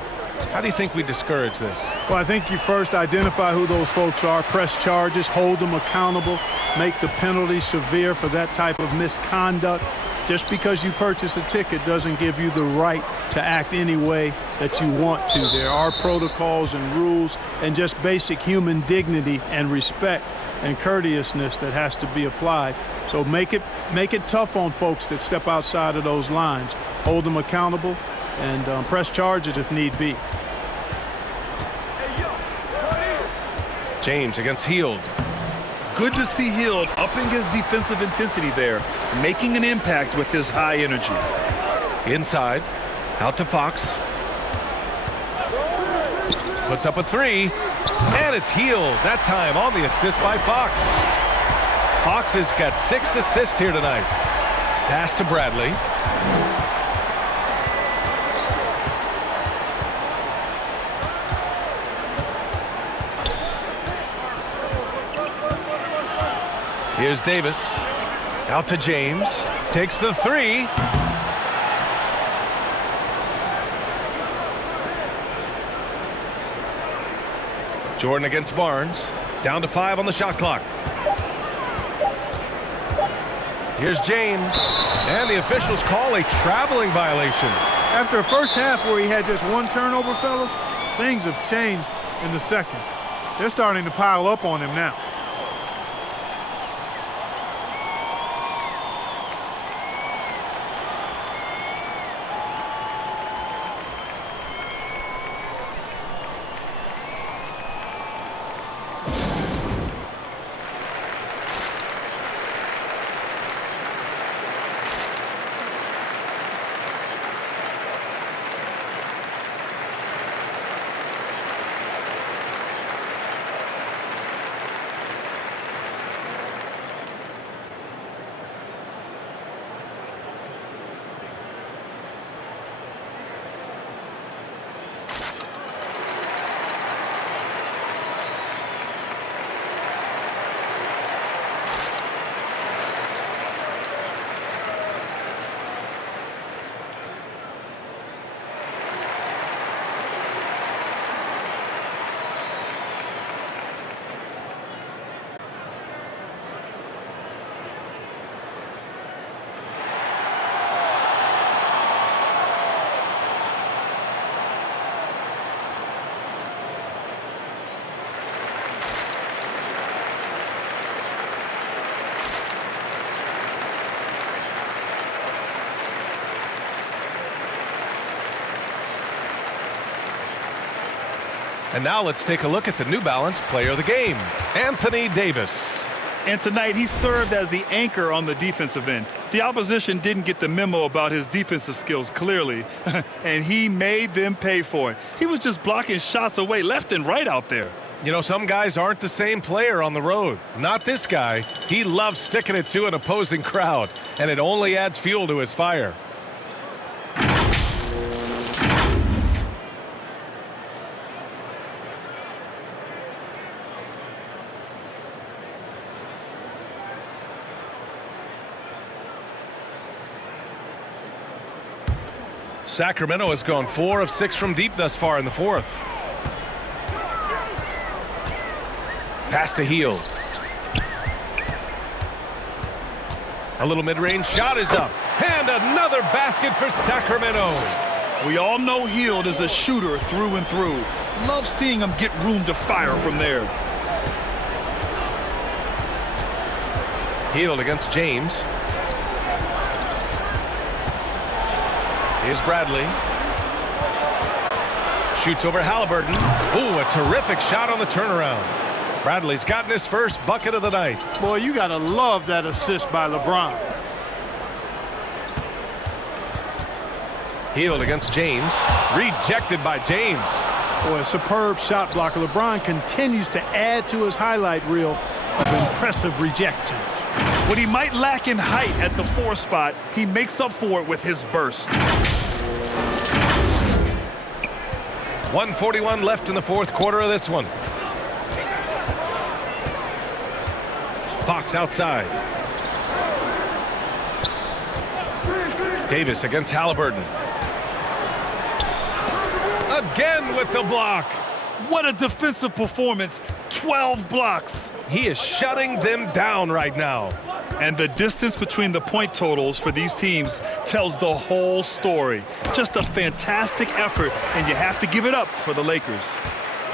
How do you think we discourage this? Well, I think you first identify who those folks are, press charges, hold them accountable, make the penalty severe for that type of misconduct. Just because you purchase a ticket doesn't give you the right to act any way that you want to. There are protocols and rules and just basic human dignity and respect and courteousness that has to be applied. So make it tough on folks that step outside of those lines. Hold them accountable and press charges if need be. James against Hield. Good to see Hield upping his defensive intensity there, making an impact with his high energy. Inside, out to Fox. Puts up a 3, and it's Hield, that time on the assist by Fox. Fox has got 6 assists here tonight. Pass to Bradley. Here's Davis. Out to James. Takes the 3. Jordan against Barnes. Down to 5 on the shot clock. Here's James. And the officials call a traveling violation. After a first half where he had just 1 turnover, fellas, things have changed in the second. They're starting to pile up on him now. And now let's take a look at the New Balance Player of the Game, Anthony Davis. And tonight, he served as the anchor on the defensive end. The opposition didn't get the memo about his defensive skills clearly, and he made them pay for it. He was just blocking shots away left and right out there. You know, some guys aren't the same player on the road. Not this guy. He loves sticking it to an opposing crowd, and it only adds fuel to his fire. Sacramento has gone 4 of 6 from deep thus far in the fourth. Pass to Hield. A little mid-range shot is up. And another basket for Sacramento. We all know Hield is a shooter through and through. Love seeing him get room to fire from there. Hield against James. Here's Bradley. Shoots over Halliburton. Ooh, a terrific shot on the turnaround. Bradley's gotten his first bucket of the night. Boy, you got to love that assist by LeBron. Hield against James. Rejected by James. Boy, a superb shot blocker. LeBron continues to add to his highlight reel of impressive rejections. What he might lack in height at the 4 spot, he makes up for it with his burst. 1:41 left in the fourth quarter of this one. Fox outside. Davis against Halliburton. Again with the block. What a defensive performance. 12 blocks. He is shutting them down right now. And the distance between the point totals for these teams tells the whole story. Just a fantastic effort, and you have to give it up for the Lakers.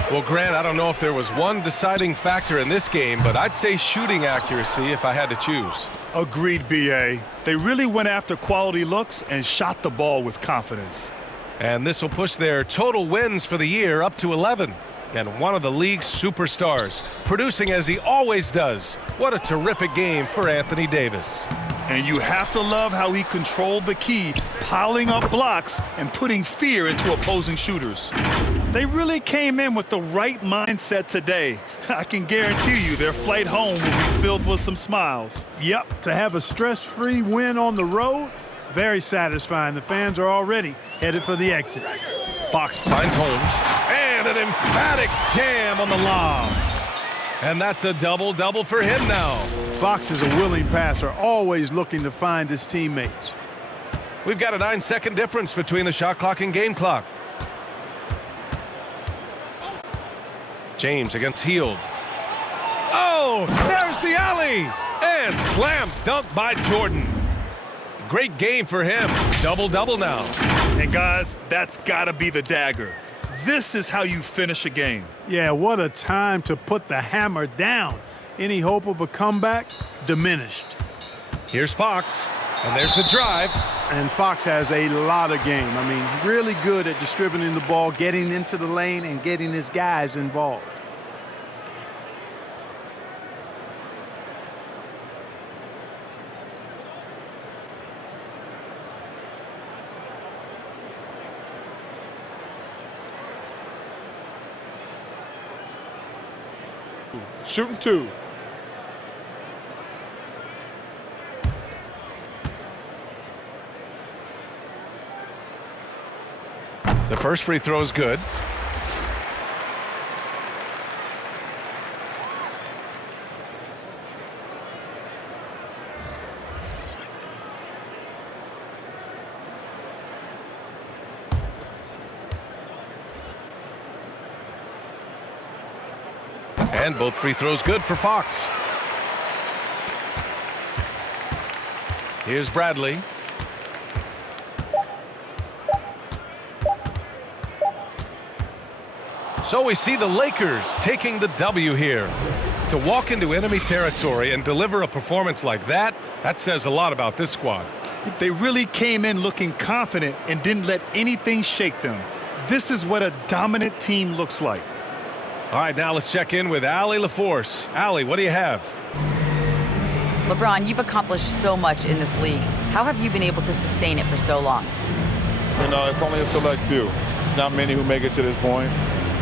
Well, Grant, I don't know if there was one deciding factor in this game, but I'd say shooting accuracy if I had to choose. Agreed, B.A. They really went after quality looks and shot the ball with confidence. And this will push their total wins for the year up to 11. And one of the league's superstars, producing as he always does. What a terrific game for Anthony Davis. And you have to love how he controlled the key, piling up blocks and putting fear into opposing shooters. They really came in with the right mindset today. I can guarantee you their flight home will be filled with some smiles. Yep, to have a stress-free win on the road, very satisfying. The fans are already headed for the exits. Fox finds Holmes, and an emphatic jam on the lob. And that's a double-double for him now. Fox is a willing passer, always looking to find his teammates. We've got a 9-second difference between the shot clock and game clock. James against Hield. Oh, there's the alley! And slam dunk by Jordan. Great game for him. Double-double now. And guys, that's got to be the dagger. This is how you finish a game. Yeah, what a time to put the hammer down. Any hope of a comeback? Diminished. Here's Fox, and there's the drive. And Fox has a lot of game. I mean, really good at distributing the ball, getting into the lane, and getting his guys involved. Shooting 2. The first free throw is good. And both free throws good for Fox. Here's Bradley. So we see the Lakers taking the W here. To walk into enemy territory and deliver a performance like that, that says a lot about this squad. They really came in looking confident and didn't let anything shake them. This is what a dominant team looks like. All right, now let's check in with Allie LaForce. Allie, what do you have? LeBron, you've accomplished so much in this league. How have you been able to sustain it for so long? It's only a select few. It's not many who make it to this point,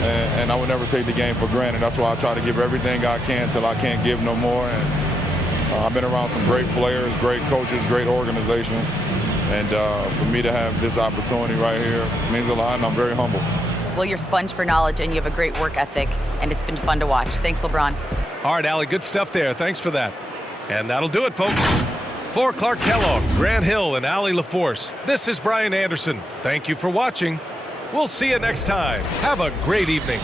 and I would never take the game for granted. That's why I try to give everything I can till I can't give no more. And I've been around some great players, great coaches, great organizations, and for me to have this opportunity right here means a lot, and I'm very humble. Well, you're sponge for knowledge, and you have a great work ethic, and it's been fun to watch. Thanks, LeBron. All right, Allie, good stuff there. Thanks for that. And that'll do it, folks. For Clark Kellogg, Grant Hill, and Allie LaForce, this is Brian Anderson. Thank you for watching. We'll see you next time. Have a great evening.